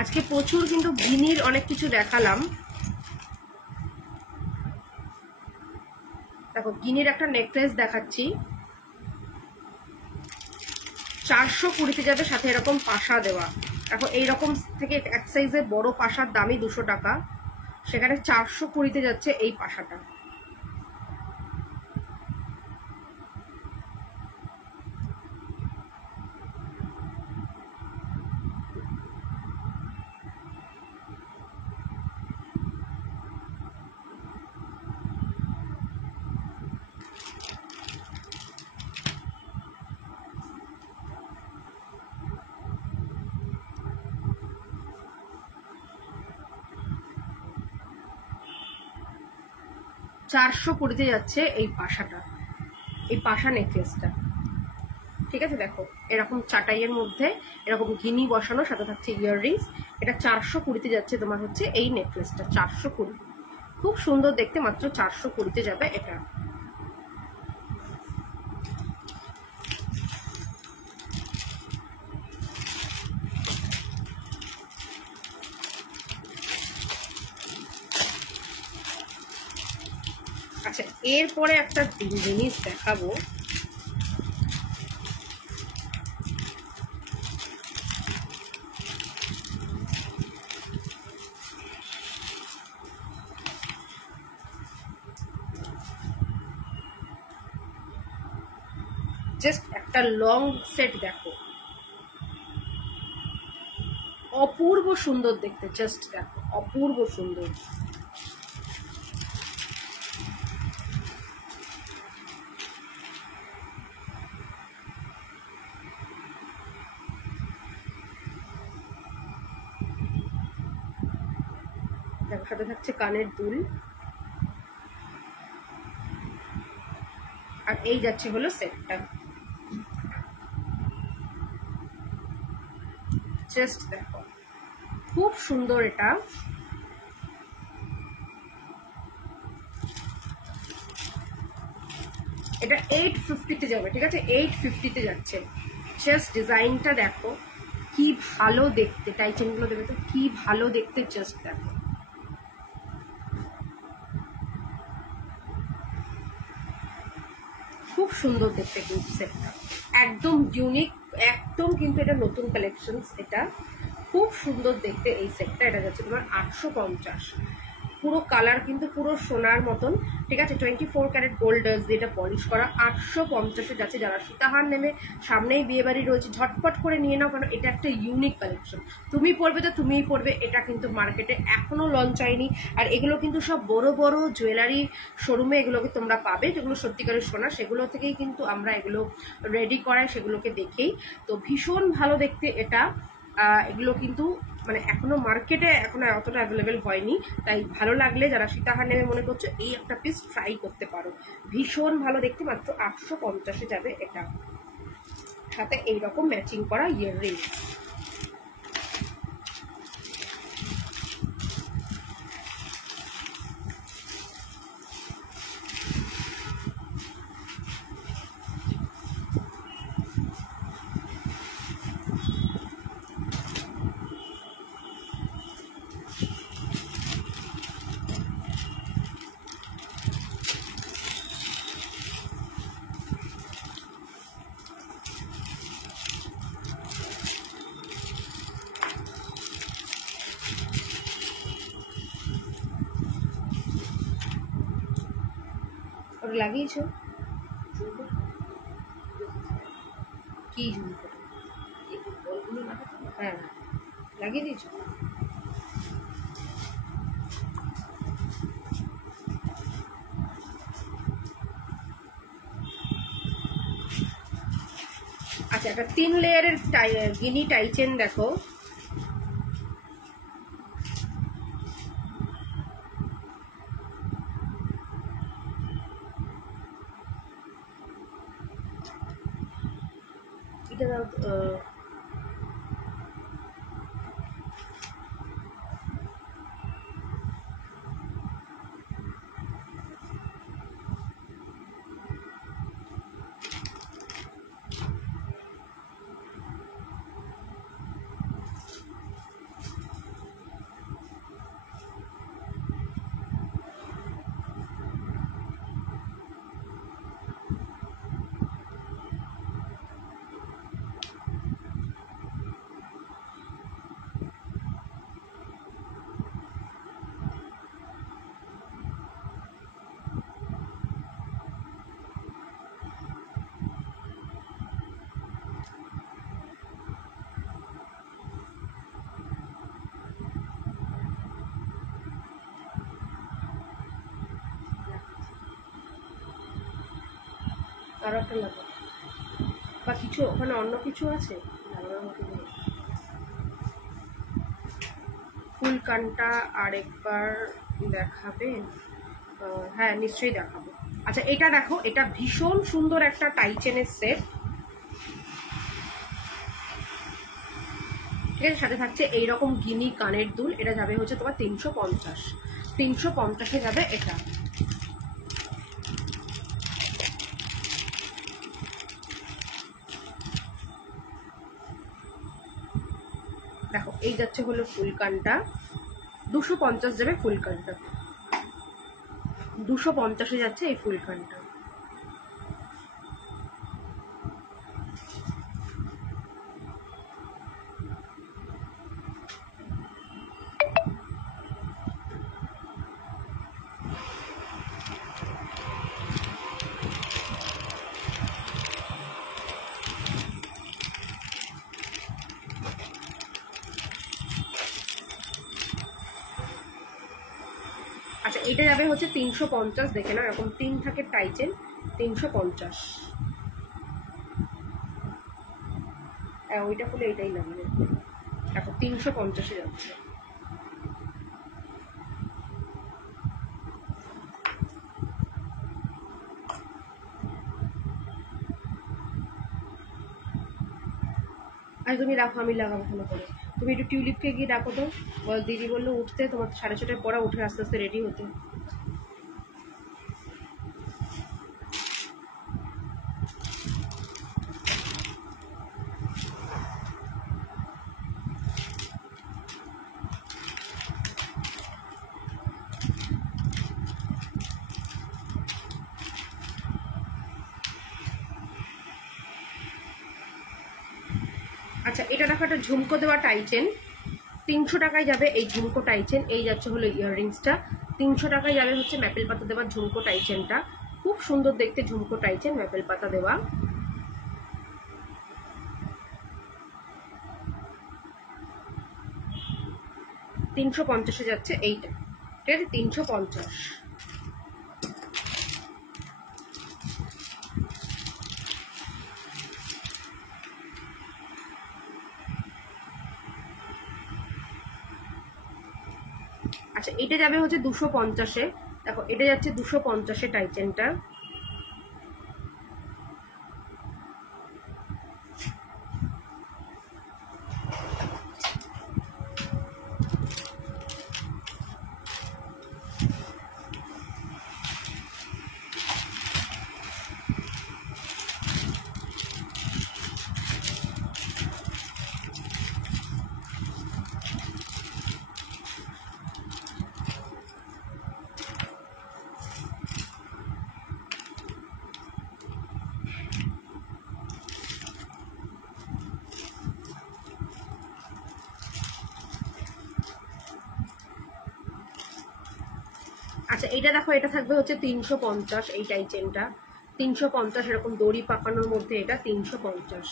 আজকে প্রচুর কিন্তু গিনির অনেক কিছু দেখালাম। দেখো গিনির একটা নেকলেস দেখাচ্ছি, 420-তে যাবে, সাথে এরকম পাশা দেওয়া। দেখো এইরকম থেকে এক সাইজের বড় পাশার দামই 200 টাকা, সেখানে 420-তে যাচ্ছে এই পাশাটা। $420-তে যাচ্ছে এই পাশাটা, এই পাশা নেকলেসটা। ঠিক আছে, দেখো এরকম চাটাইয়ের মধ্যে এরকম গিনি বসানো, সাথে থাকছে ইয়াররিংস। এটা 420-তে যাচ্ছে তোমার হচ্ছে এই নেকলেসটা, 420। খুব সুন্দর দেখতে, মাত্র 420-তে যাবে এটা। আচ্ছা, এরপরে একটা জিনিস দেখাবো, জাস্ট একটা লং সেট দেখো, অপূর্ব সুন্দর দেখতে, জাস্ট দেখো অপূর্ব সুন্দর। দেখো সাথে থাকছে কানের দুল, আর এই যাচ্ছে হলো সেটটা। জাস্ট দেখো খুব সুন্দর এটা। এটা 850-তে যাবে, ঠিক আছে, 850-তে যাচ্ছে। জাস্ট ডিজাইনটা দেখো কি ভালো দেখতে, টাইচেনগুলো দেখবে তো কি ভালো দেখতে, জাস্ট দেখো। খুব সুন্দর দেখতে কিন্তু সেটটা, একদম ইউনিক, একদম কিন্তু এটা নতুন কালেকশন। এটা খুব সুন্দর দেখতে এই সেটটা। এটা যাচ্ছে তোমার 850। পুরো কালার কিন্তু পুরো সোনার মতন, ঠিক আছে, 24 ক্যারেট গোল্ড যেটা পলিশ করা। 850-এ যাচ্ছে। যারা সীতাহার নেমে, সামনেই বিয়ে বাড়ি রয়েছে, ঝটপট করে নিয়ে নাও, কারণ এটা একটা ইউনিক কালেকশন। তুমি পরবে তো তুমিই পরবে, এটা কিন্তু মার্কেটে এখনো লঞ্চ হয়নি। আর এগুলো কিন্তু সব বড় বড় জুয়েলারি শোরুমে এগুলোকে তোমরা পাবে, যেগুলো সত্যিকারের সোনা, সেগুলো থেকেই কিন্তু আমরা এগুলো রেডি করাই, সেগুলোকে দেখেই। তো ভীষণ ভালো দেখতে এটা। এগুলো কিন্তু মানে এখনো মার্কেটে এখনো অতটা অ্যাভেলেবেল হয়নি, তাই ভালো লাগলে যারা সীতাহার নেমে মনে করছো এই একটা পিস ট্রাই করতে পারো। ভীষণ ভালো দেখতে, মাত্র 850-এ যাবে এটা। সাথে এইরকম ম্যাচিং করা ইয়াররিং। ওটা লাগিয়েছো কি ঝুমকো? হ্যাঁ লাগিয়ে দিয়েছো। আচ্ছা, একটা 3 লেয়ারের গিনি টাইচেন দেখো। এটা আরো একটা লাগবে বা কিছু ওখানে অন্য কিছু আছে ফুল কানটা আরেকবার দেখাবে? হ্যাঁ নিশ্চয়ই দেখাবো। আচ্ছা এটা দেখো, এটা ভীষণ সুন্দর একটা টাইচেনের সেট, ঠিক আছে। সাথে থাকছে এইরকম গিনি কানের দুল। এটা যাবে হচ্ছে তোমার 350। 350-এ যাবে এটা। দেখো এই যাচ্ছে হলো ফুলকানটা, 250 যাবে ফুলকানটা, 250-এ যাচ্ছে এই ফুলকানটা। আচ্ছা এটা যাবে হচ্ছে 350, দেখে না এরকম 3 থাকে টাইচেন, 350। ওইটা খুলে এটাই লাগবে, দেখো 350-এ যাচ্ছে। আর তুমি রাখো, আমি লাগাবো ভালো করে। তুমি একটু টিউলিপকে গিয়ে ডাকো তো, দিদি বললো উঠতে, তোমার 6:30 পড়া, উঠে আস্তে আস্তে রেডি হতে। আচ্ছা এটা দেখো, একটা ঝুমকো দেওয়া টাইচেন, 300 টাকায় যাবে এই ঝুমকো টাইচেন। এই যাচ্ছে হলো ইয়াররিংসটা, 300 টাকায় যাবে হচ্ছে ম্যাপেল পাতা দেওয়া ঝুমকো টাইচেনটা। খুব সুন্দর দেখতে ঝুমকো টাইচেন, ম্যাপেল পাতা দেওয়া। $350 যাচ্ছে এইটা, ঠিক আছে, 350। আচ্ছা এটা যাবে হচ্ছে 250-এ, দেখো এটা যাচ্ছে 250-এ টাইচেনটা। আচ্ছা এটা দেখো, এটা থাকবে হচ্ছে 350 এই টাইচেনটা, 350 এরকম দড়ি পাকানোর মধ্যে, এটা 350।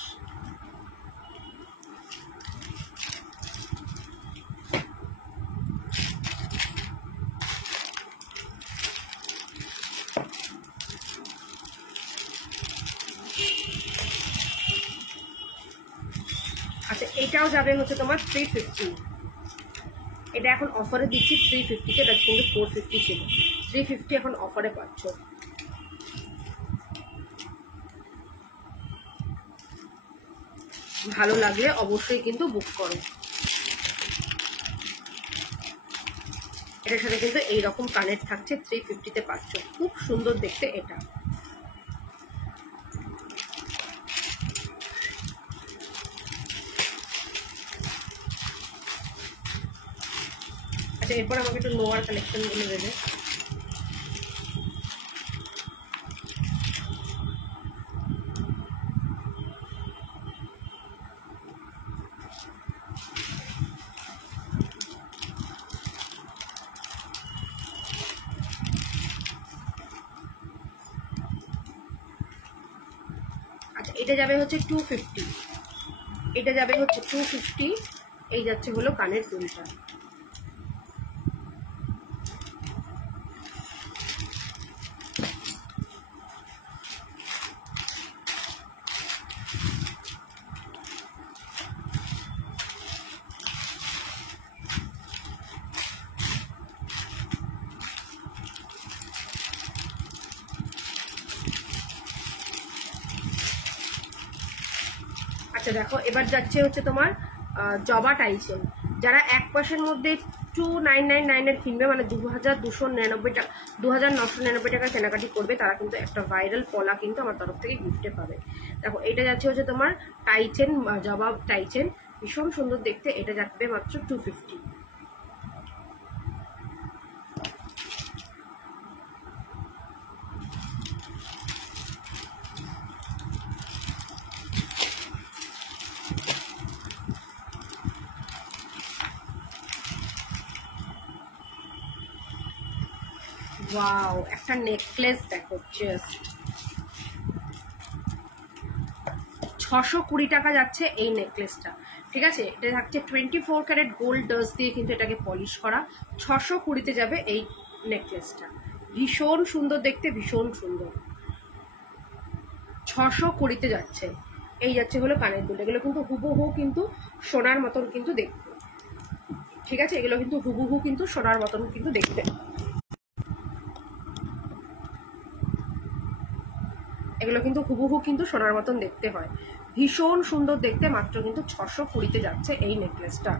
আচ্ছা এটাও যাবে হচ্ছে তোমার 350, এটা এখন অফারে দিচ্ছি 350-তে, এটা কিন্তু 450 ছিল, 350 এখন অফারে পাচ্ছ। ভালো লাগলে অবশ্যই কিন্তু বুক করো। এটার সাথে কিন্তু এইরকম কানেক্ট থাকছে, 350-তে পাচ্ছ, খুব সুন্দর দেখতে এটা। আচ্ছা এরপর আমাকে একটু নোয়ার কালেকশন গুলো দেবে। আচ্ছা এটা যাবে হচ্ছে 250, এটা যাবে হচ্ছে 250। এই যাচ্ছে হলো কানের দুলটা। আচ্ছা দেখো এবার যাচ্ছে হচ্ছে তোমার জবা টাইচেন, যারা 1 মধ্যে 2999-এর কিনবে, মানে 2299 টাকা, 2999 টাকা কেনাকাটি করবে, তারা কিন্তু একটা ভাইরাল পলা কিন্তু আমার তরফ থেকে গিফটে পাবে। দেখো এটা যাচ্ছে হচ্ছে তোমার টাইচেন, জবা টাইচেন, ভীষণ সুন্দর দেখতে, এটা যাবে মাত্র 250। ওয়াও, একটা নেকলেস দেখো, জাস্ট 620 টাকা যাচ্ছে এই নেকলেসটা, ঠিক আছে। এটা থাকছে 24 ক্যারেট গোল্ড ডাস্ট দিয়ে কিন্তু এটাকে পলিশ করা, 620-তে যাবে এই নেকলেসটা ভীষণ সুন্দর দেখতে, ভীষণ সুন্দর। 620 যাচ্ছে। এই যাচ্ছে হলো কানের দুল। এগুলো কিন্তু হুবহু কিন্তু সোনার মতন কিন্তু দেখতে, ঠিক আছে? এগুলো কিন্তু হুবহু কিন্তু সোনার মতন কিন্তু দেখতে, এগুলো কিন্তু হুবহু কিন্তু সোনার মতন দেখতে হয়। ভীষণ সুন্দর দেখতে, মাত্র কিন্তু 620-তে যাচ্ছে এই নেকলেসটা,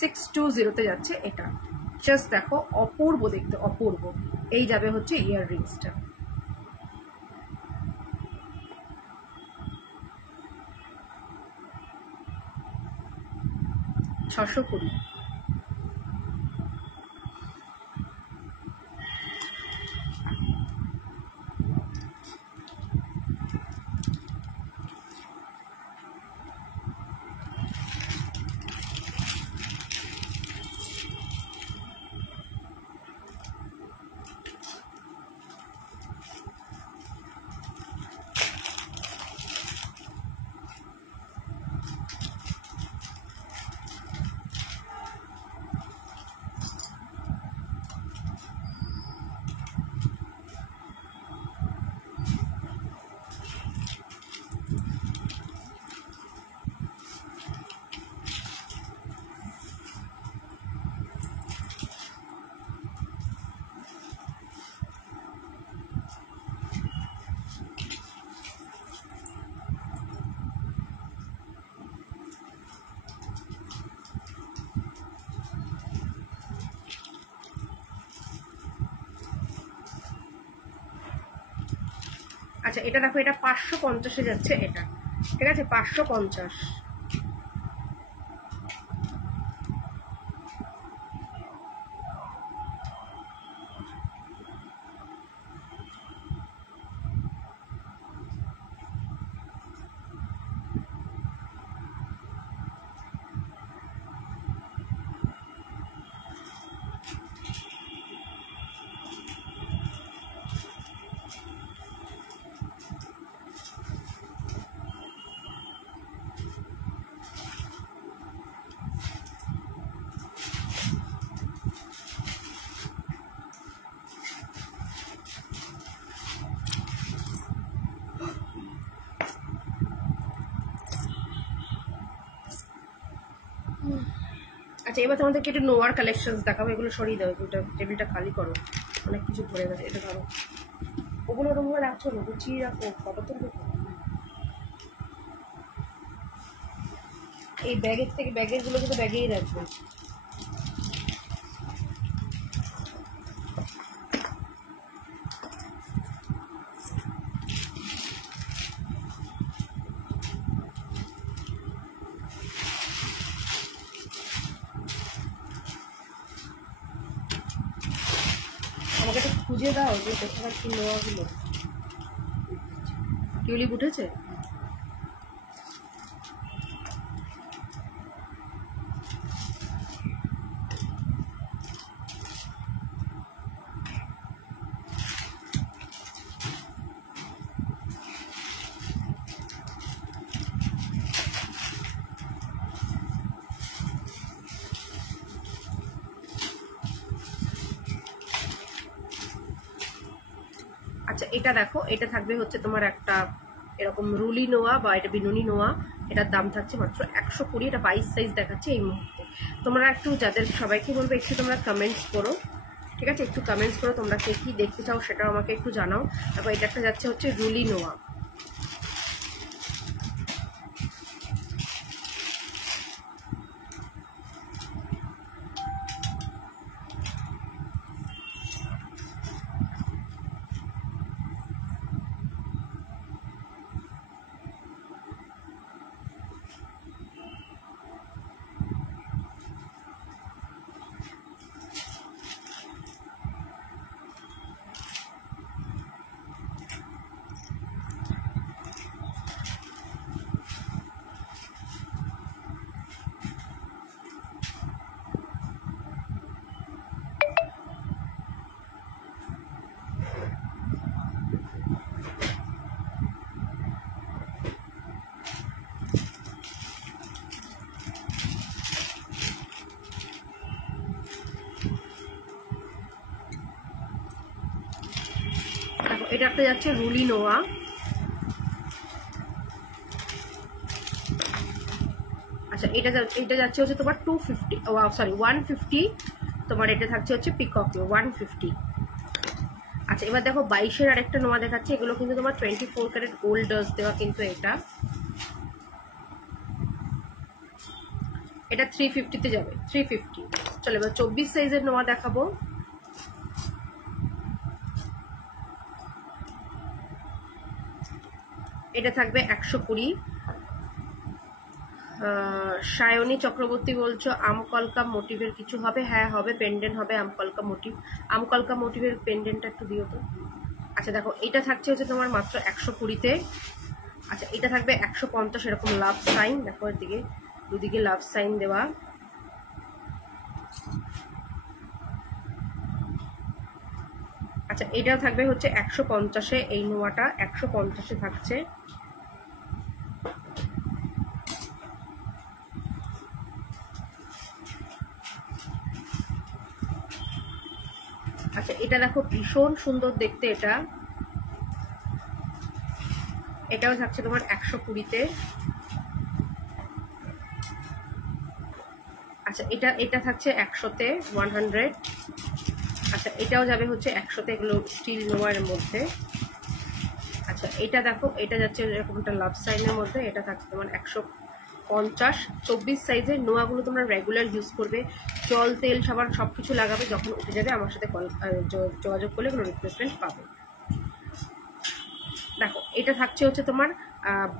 620-তে যাচ্ছে এটা। জাস্ট দেখো, অপূর্ব দেখতে, অপূর্ব। এই যাবে হচ্ছে ইয়াররিংসটা, 620। আচ্ছা, এটা দেখো, এটা 550-এ যাচ্ছে এটা, ঠিক আছে? 550। আচ্ছা, এবার তোমাদেরকে একটু নোয়ার কালেকশন দেখাবো। এগুলো সরিয়ে দাও, এটা টেবিলটা খালি করো, অনেক কিছু ভরে গেছে। এটা ধরো, ওগুলো ওরকম রাখছো না, গুছিয়ে রাখো, ফটো তুলবে। এই ব্যাগের থেকে, ব্যাগের গুলো কিন্তু ব্যাগেই রাখবে। আমাকে একটু খুঁজে দাও যে কোথাকার কি নোয়াগুলো। টিউলিপ উঠেছে? আচ্ছা, এটা দেখো, এটা থাকবে হচ্ছে তোমার একটা এরকম রুলি নোয়া বা এটা বিনুনি নোয়া। এটার দাম থাকছে মাত্র 120। এটা 22 সাইজ দেখাচ্ছে এই মুহূর্তে। তোমরা একটু, যাদের সবাইকে বলবো একটু তোমরা কমেন্টস করো, ঠিক আছে? একটু কমেন্টস করো তোমরা কে কি দেখতে চাও, সেটাও আমাকে একটু জানাও। তারপর এটা একটা যাচ্ছে হচ্ছে রুলি নোয়া। দেখো এটা একটা যাচ্ছে রুলি নোয়া, আচ্ছা এটা যাচ্ছে হচ্ছে তোমার 250, সরি 150, তোমার এটা থাকছে হচ্ছে পিকক 150। আচ্ছা এবার দেখো 22-এর আরেকটা নোয়া দেখাচ্ছে, এগুলো কিন্তু তোমার 24 ক্যারেট গোল্ড ডাস্ট দেওয়া, কিন্তু এটা 350-তে যাবে, 350। চলো এবার 24 সাইজের নোয়া দেখাবো। এটা থাকবে 120। সায়নী চক্রবর্তী বলছো আমকলকা মোটিভের কিছু হবে? হ্যাঁ হবে, পেন্ডেন্ট হবে আমকলকা মোটিভ। আমকলকা মোটিভের পেন্ডেন্টটা একটু দিও তো। আচ্ছা দেখো এটা থাকছে হচ্ছে তোমার মাত্র 120-তে। আচ্ছা এটা থাকবে 150, এরকম লাভ সাইন, দেখো এর দিকে দুদিকে লাভ সাইন দেওয়া। আচ্ছা এটাও থাকবে হচ্ছে 150-এ, এই নোয়াটা 150-এ থাকছে। আচ্ছা এটা দেখো ভীষণ সুন্দর দেখতে, এটাও থাকছে তোমার 120-তে। আচ্ছা এটা থাকছে 100-তে, 100। আচ্ছা এটাও যাবে হচ্ছে 100-তে, এগুলো স্টিল নোয়ার মধ্যে। আচ্ছা এটা দেখো এটা যাচ্ছে এরকম একটা লাভ সাইনের মধ্যে, এটা থাকছে তোমার 150। 24 সাইজের নোয়াগুলো তোমরা রেগুলার ইউজ করবে, জল তেল সাবান সবকিছু লাগাবে, যখন উঠে যাবে আমার সাথে যোগাযোগ করলে এগুলো রিপ্লেসমেন্ট পাবে। দেখো এটা থাকছে হচ্ছে তোমার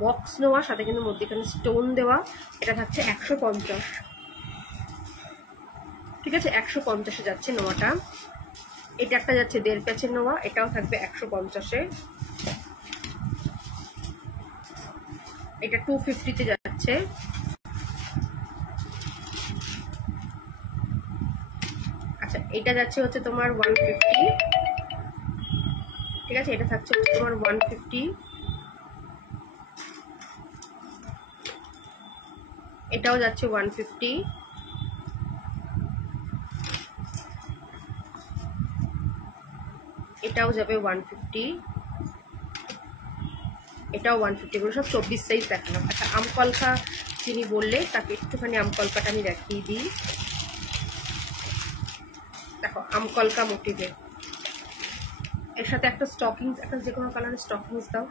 বক্স নোয়া, সাথে কিন্তু মধ্যেখানে স্টোন দেওয়া, এটা থাকছে 150। ঠিক আছে 150-এ যাচ্ছে নোয়াটা। এটা একটা যাচ্ছে 1.5 প্যাচের নোয়া, এটাও থাকবে 150-এ। এটা 250-তে যাচ্ছে। আচ্ছা এটা যাচ্ছে হচ্ছে তোমার 150। ঠিক আছে এটা থাকছে হচ্ছে তোমার 150। এটাও যাচ্ছে 150। এটাও যাবে 150, এটাও 150। এগুলো সব 24 সাইজ দেখালাম। আচ্ছা আমকলকা যিনি বললে তাকে একটুখানি আমকলকাটা আমি দেখিয়ে দিই। দেখো আমকলকা মোটিভে, এর সাথে একটা স্টকিংস, একটা যে কোনো কালারের স্টকিংস দাও।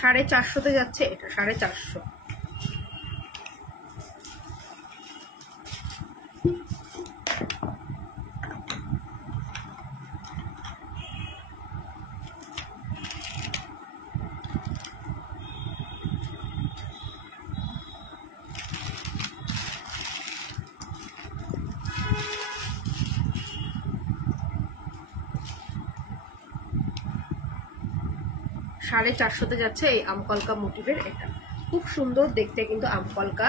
সাড়ে 400-তে যাচ্ছে, এটা 450। সাড়ে 400-তে যাচ্ছে এই আমকলকা মোটিভের। এটা খুব সুন্দর দেখতে কিন্তু আমকলকা,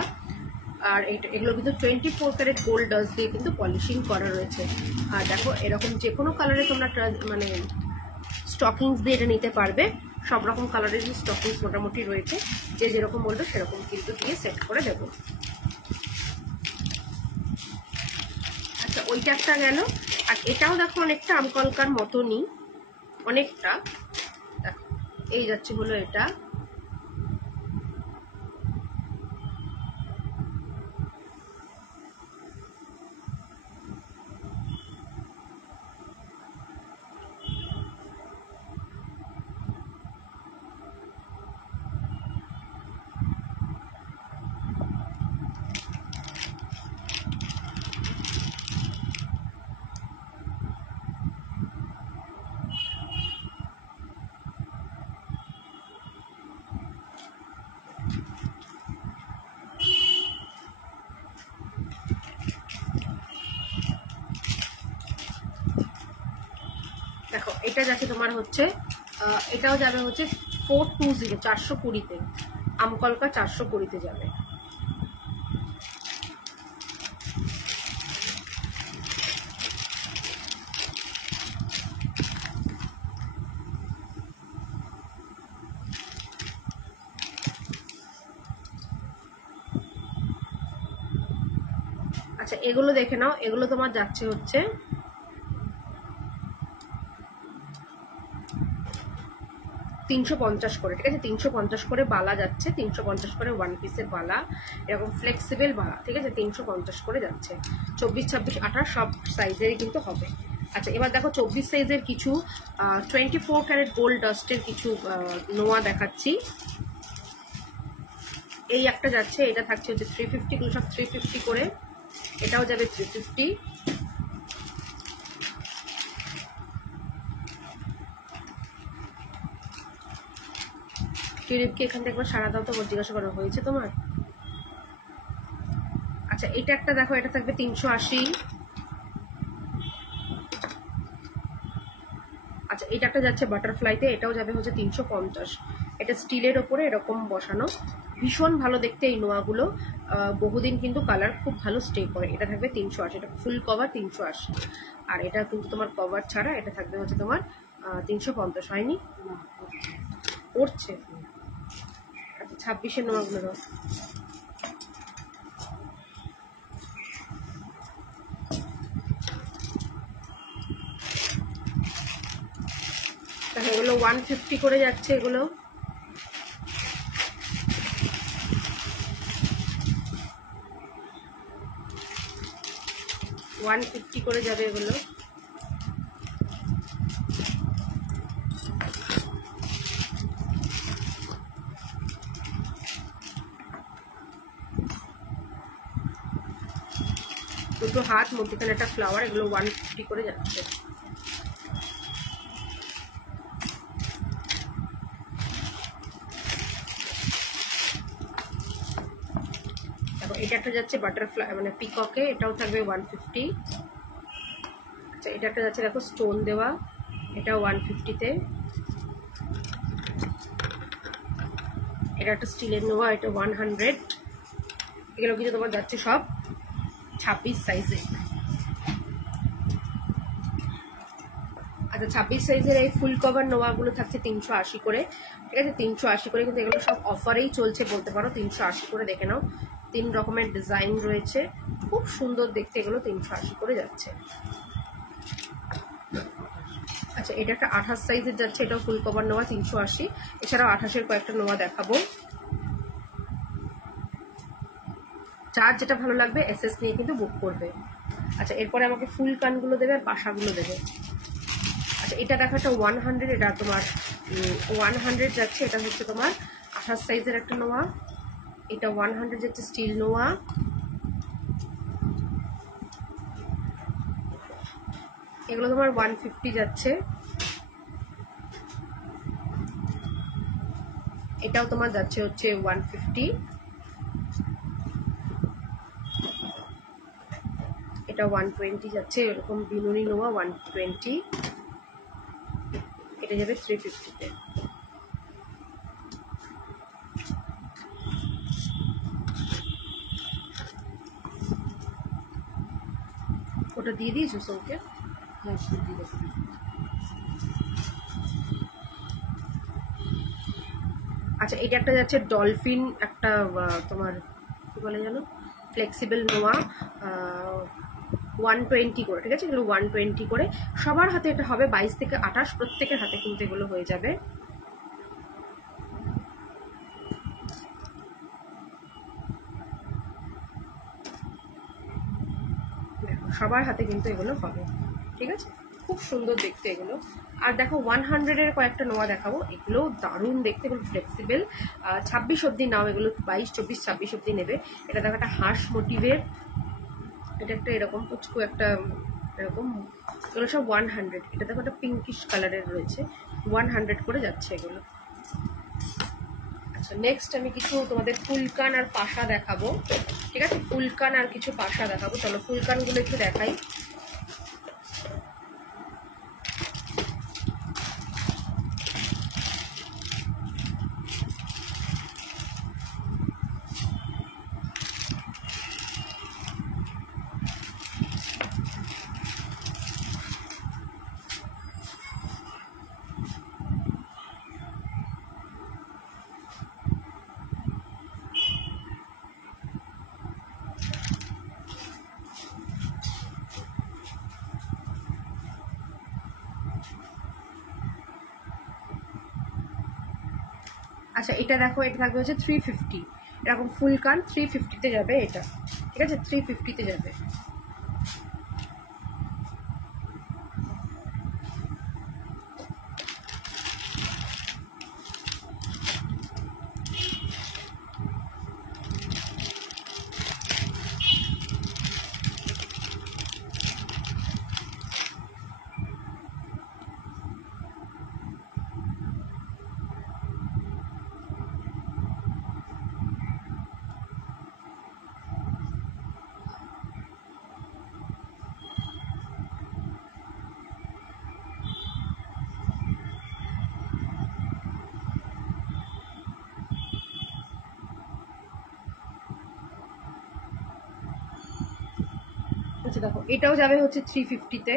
আর এগুলো কিন্তু 24 ক্যারেট গোল্ড ডাস্ট দিয়ে কিন্তু পলিশিং করা রয়েছে। আর দেখো এরকম যে কোনো কালারে তোমরা মানে স্টকিংস দিয়ে এটা নিতে পারবে, সব রকম কালারের স্টকিংস মোটামুটি রয়েছে, যে যেরকম বলবে সেরকম কিন্তু দিয়ে সেট করে দেব। আচ্ছা ওইটা একটা গেল। আর এটাও দেখো অনেকটা আমকলকার মতনই, অনেকটা। দেখো এই যাচ্ছে হলো এটা। দেখো এটা যাচ্ছে তোমার হচ্ছে এটাও যাবে হচ্ছে 420 420-তে, আমকলকা 420-তে যাবে। আচ্ছা এগুলো দেখে নাও, এগুলো তোমার যাচ্ছে হচ্ছে 350 করে, ঠিক আছে? 350 করে বালা যাচ্ছে, 350 করে ওয়ান পিসের বালা, এরকম ফ্লেক্সিবল বালা, ঠিক আছে? 350 করে যাচ্ছে। 24, 26, 28 সব সাইজেরই কিন্তু হবে। আচ্ছা এবার দেখো 24 সাইজের কিছু 24 ক্যারেট গোল্ড ডাস্টের কিছু নোয়া দেখাচ্ছি। এই একটা যাচ্ছে, এটা থাকছে হচ্ছে 350, গুলো সব 350 করে, এটাও যাবে 350। টিরিপকে এখান থেকে একবার সারা দাও তো, জিজ্ঞাসা করা হয়েছে তোমার? আচ্ছা এটা একটা দেখো, এটা থাকবে 380। আচ্ছা এটা একটা যাচ্ছে বাটারফ্লাইতে, এটাও যাবে হচ্ছে 350। এটা স্টিলের ওপরে এরকম বসানো, ভীষণ ভালো দেখতে এই নোয়াগুলো, বহুদিন কিন্তু কালার খুব ভালো স্টে করে। এটা থাকবে 380, এটা ফুল কভার 380। আর এটা কিন্তু তোমার কভার ছাড়া, এটা থাকবে হচ্ছে তোমার 350। হয়নি? পড়ছে। আচ্ছা 26-এর নোয়াগুলো দাও। এগুলো 150 করে যাচ্ছে, এগুলো 150 করে যাবে এগুলো। দুটো হাত, মধ্যখানে একটা ফ্লাওয়ার, এগুলো 150 করে যাচ্ছে। এটা একটা যাচ্ছে বাটারফ্লাই মানে পিককে, এটাও থাকবে 150। আচ্ছা এটা একটা যাচ্ছে দেখো স্টোন দেওয়া, এটাও 150-তে। এটা একটা স্টিলের নেওয়া, এটা 100। এগুলো কিন্তু তোমার যাচ্ছে সব 26 সাইজে। আচ্ছা 26 সাইজের এই ফুল কভার নোয়াগুলো থাকছে 380 করে, ঠিক আছে? 380 করে, কিন্তু এগুলো সব অফারেই চলছে বলতে পারো। 380 করে দেখে নাও, 3 রকমের ডিজাইন রয়েছে, খুব সুন্দর দেখতে, এগুলো 380 করে যাচ্ছে। আচ্ছা এটা একটা 28 সাইজের যাচ্ছে, এটাও ফুল কভার নোয়া 380। এছাড়াও 28-এর কয়েকটা নোয়া দেখাবো, যার যেটা ভালো লাগবে এসএস নিয়ে কিন্তু বুক করবে। আচ্ছা এরপরে আমাকে ফুল কানগুলো দেবে আর পাশাগুলো দেবে। আচ্ছা এটা দেখো একটা 100, এটা তোমার 100 যাচ্ছে, এটা হচ্ছে তোমার 28 সাইজের একটা নোয়া, এটা 100 যাচ্ছে স্টিল নোয়া। এগুলো তোমার 150 যাচ্ছে। এটাও তোমার যাচ্ছে হচ্ছে 150। এটা 120 যাচ্ছে, এরকম বিনুনি নোয়া 120। এটা যাবে 350-তে। ওটা দিয়ে দিয়েছো সৌকে? হ্যাঁ দিয়ে দেবো। আচ্ছা এটা একটা যাচ্ছে ডলফিন, একটা তোমার কি বলে জানো, ফ্লেক্সিবল নোয়া, 120 করে, ঠিক আছে? এগুলো 120 করে, সবার হাতে এটা হবে 22 থেকে 28, প্রত্যেকের হাতে কিন্তু এগুলো হয়ে যাবে। দেখো সবার হাতে কিন্তু এগুলো হবে, ঠিক আছে? খুব সুন্দর দেখতে এগুলো। আর দেখো 100-এর কয়েকটা নোয়া দেখাবো, এগুলো দারুণ দেখতে, এগুলো ফ্লেক্সিবল। 26 অব্দি নাও, এগুলো 22, 24, 26 অব্দি নেবে। এটা দেখো একটা হাঁস মোটিভের, এটা একটা এরকম পুচকু একটা এরকম, এগুলো সব 100। এটা দেখো একটা পিঙ্কিশ কালারের রয়েছে, 100 করে যাচ্ছে এগুলো। আচ্ছা নেক্সট আমি কিছু তোমাদের ফুলকান আর পাশা দেখাবো, ঠিক আছে? ফুলকান আর কিছু পাশা দেখাবো, চলো ফুলকানগুলো একটু দেখাই। আচ্ছা এটা দেখো, এটা থাকবে হচ্ছে 350, এরকম ফুল কান 350-তে যাবে এটা, ঠিক আছে, 350-তে যাবে। আচ্ছা দেখো এটাও যাবে হচ্ছে 350-তে।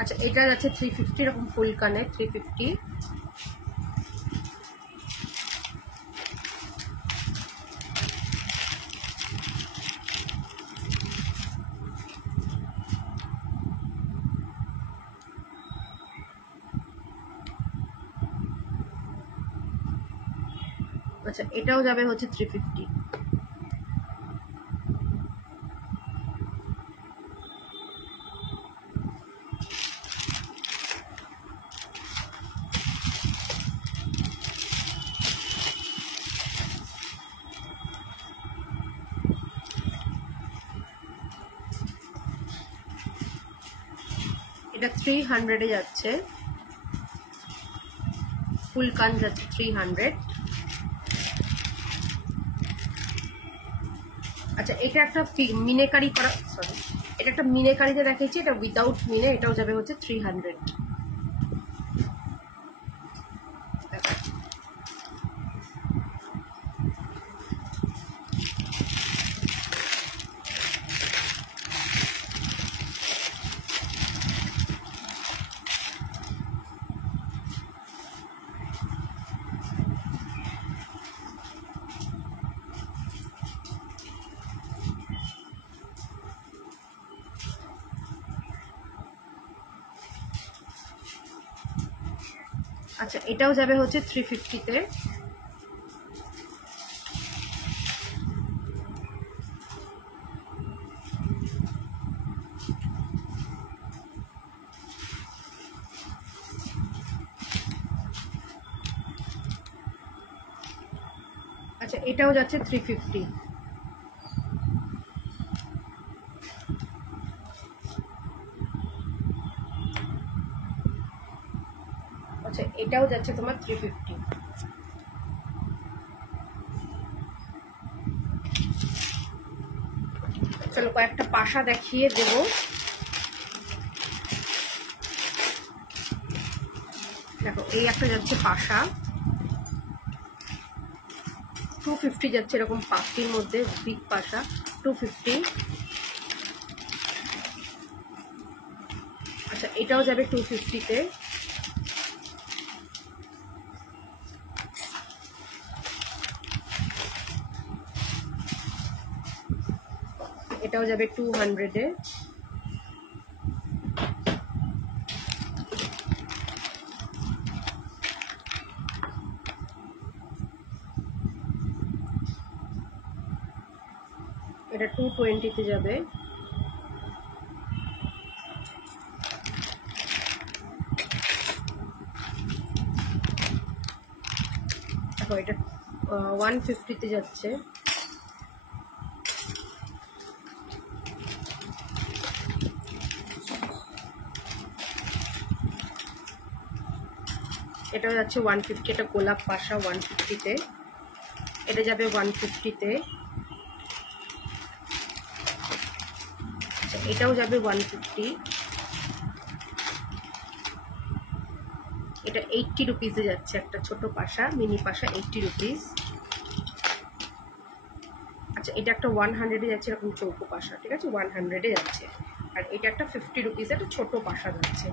আচ্ছা এটা যাচ্ছে 350, এরকম ফুল কানে 350। আচ্ছা এটাও যাবে হচ্ছে 350। এটা 300-এ যাচ্ছে, ফুল কান যাচ্ছে 300। আচ্ছা এটা একটা মিনেকারি করা, সরি এটা একটা মিনেকারিতে দেখাচ্ছি, এটা উইদাউট মিনে, এটাও যাবে হচ্ছে 300। আচ্ছা এটাও যাবে হচ্ছে 350-তে। আচ্ছা এটাও যাচ্ছে 350। আচ্ছা এটাও যাচ্ছে তোমার 350। চলো কয়েকটা পাশা দেখিয়ে দেব। দেখো এই একটা যাচ্ছে পাশা, 250 যাচ্ছে, এরকম পাখির মধ্যে বিগ পাশা 250। আচ্ছা এটাও যাবে 250-তে। এটাও যাবে 200-এ। এটা 220-তে যাবে। দেখো এটা 150-তে যাচ্ছে। এটাও যাচ্ছে 150, এটা গোলাপ পাশা 150-তে। এটা যাবে 150-তে। এটাও যাবে 150। এটা 80 রুপিসে যাচ্ছে, একটা ছোট পাশা, মিনি পাশা 80 রুপিস। আচ্ছা এটা একটা 100-এ যাচ্ছে, এরকম চৌকো পাশা, ঠিক আছে, 100-এ যাচ্ছে। আর এটা একটা 50 রুপিস, একটা ছোট পাশা যাচ্ছে।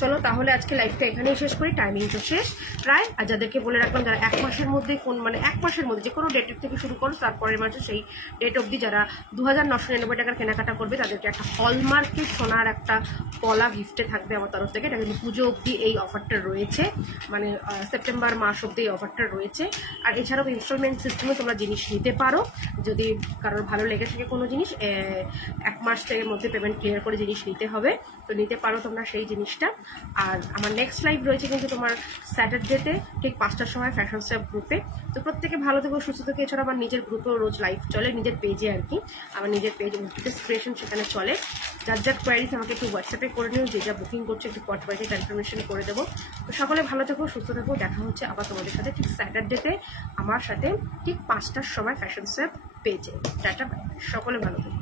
চলো তাহলে আজকে লাইভটা এখানেই শেষ করি, টাইমিং তো শেষ প্রায়। আর যাদেরকে বলে রাখলাম যারা 1 মাসের মধ্যে মানে 1 মাসের মধ্যে যে কোনো ডেটের থেকে শুরু করো তারপরের মাসে সেই ডেট অবধি যারা 2999 টাকার কেনাকাটা করবে তাদেরকে একটা হলমার্কের সোনার একটা পলা গিফটে থাকবে আমার তরফ থেকে। এটা কিন্তু পুজো অবধি এই অফারটা রয়েছে, মানে সেপ্টেম্বর মাস অবধি এই অফারটা রয়েছে। আর এছাড়াও ইনস্টলমেন্ট সিস্টেমে তোমরা জিনিস নিতে পারো, যদি কারোর ভালো লেগে থাকে কোনো জিনিস 1 মাস থেকে মধ্যে পেমেন্ট ক্লিয়ার করে জিনিস নিতে হবে, তো নিতে পারো তোমরা সেই জিনিসটা। আর আমার নেক্সট লাইভ রয়েছে কিন্তু তোমার স্যাটারডেতে ঠিক 5টার সময় ফ্যাশন স্ট্যাপ গ্রুপে। তো প্রত্যেকে ভালো থেকো, সুস্থ থেকো। এছাড়া আমার নিজের গ্রুপেও রোজ লাইভ চলে, নিজের পেজে আর কি, আমার নিজের পেজ ক্রিয়েশন সেখানে চলে। যার কোয়ারিজ আমাকে একটু হোয়াটসঅ্যাপে করে নিও, যে যা বুকিং করছে একটু পটবাইতে কনফার্মেশন করে দেবো। তো সকলে ভালো থেকো, সুস্থ থেকো। দেখা হচ্ছে আবার তোমাদের সাথে ঠিক স্যাটারডেতে আমার সাথে ঠিক 5টার সময় ফ্যাশন স্ট্যাপ পেজে। টাটা, সকলে ভালো থেকো।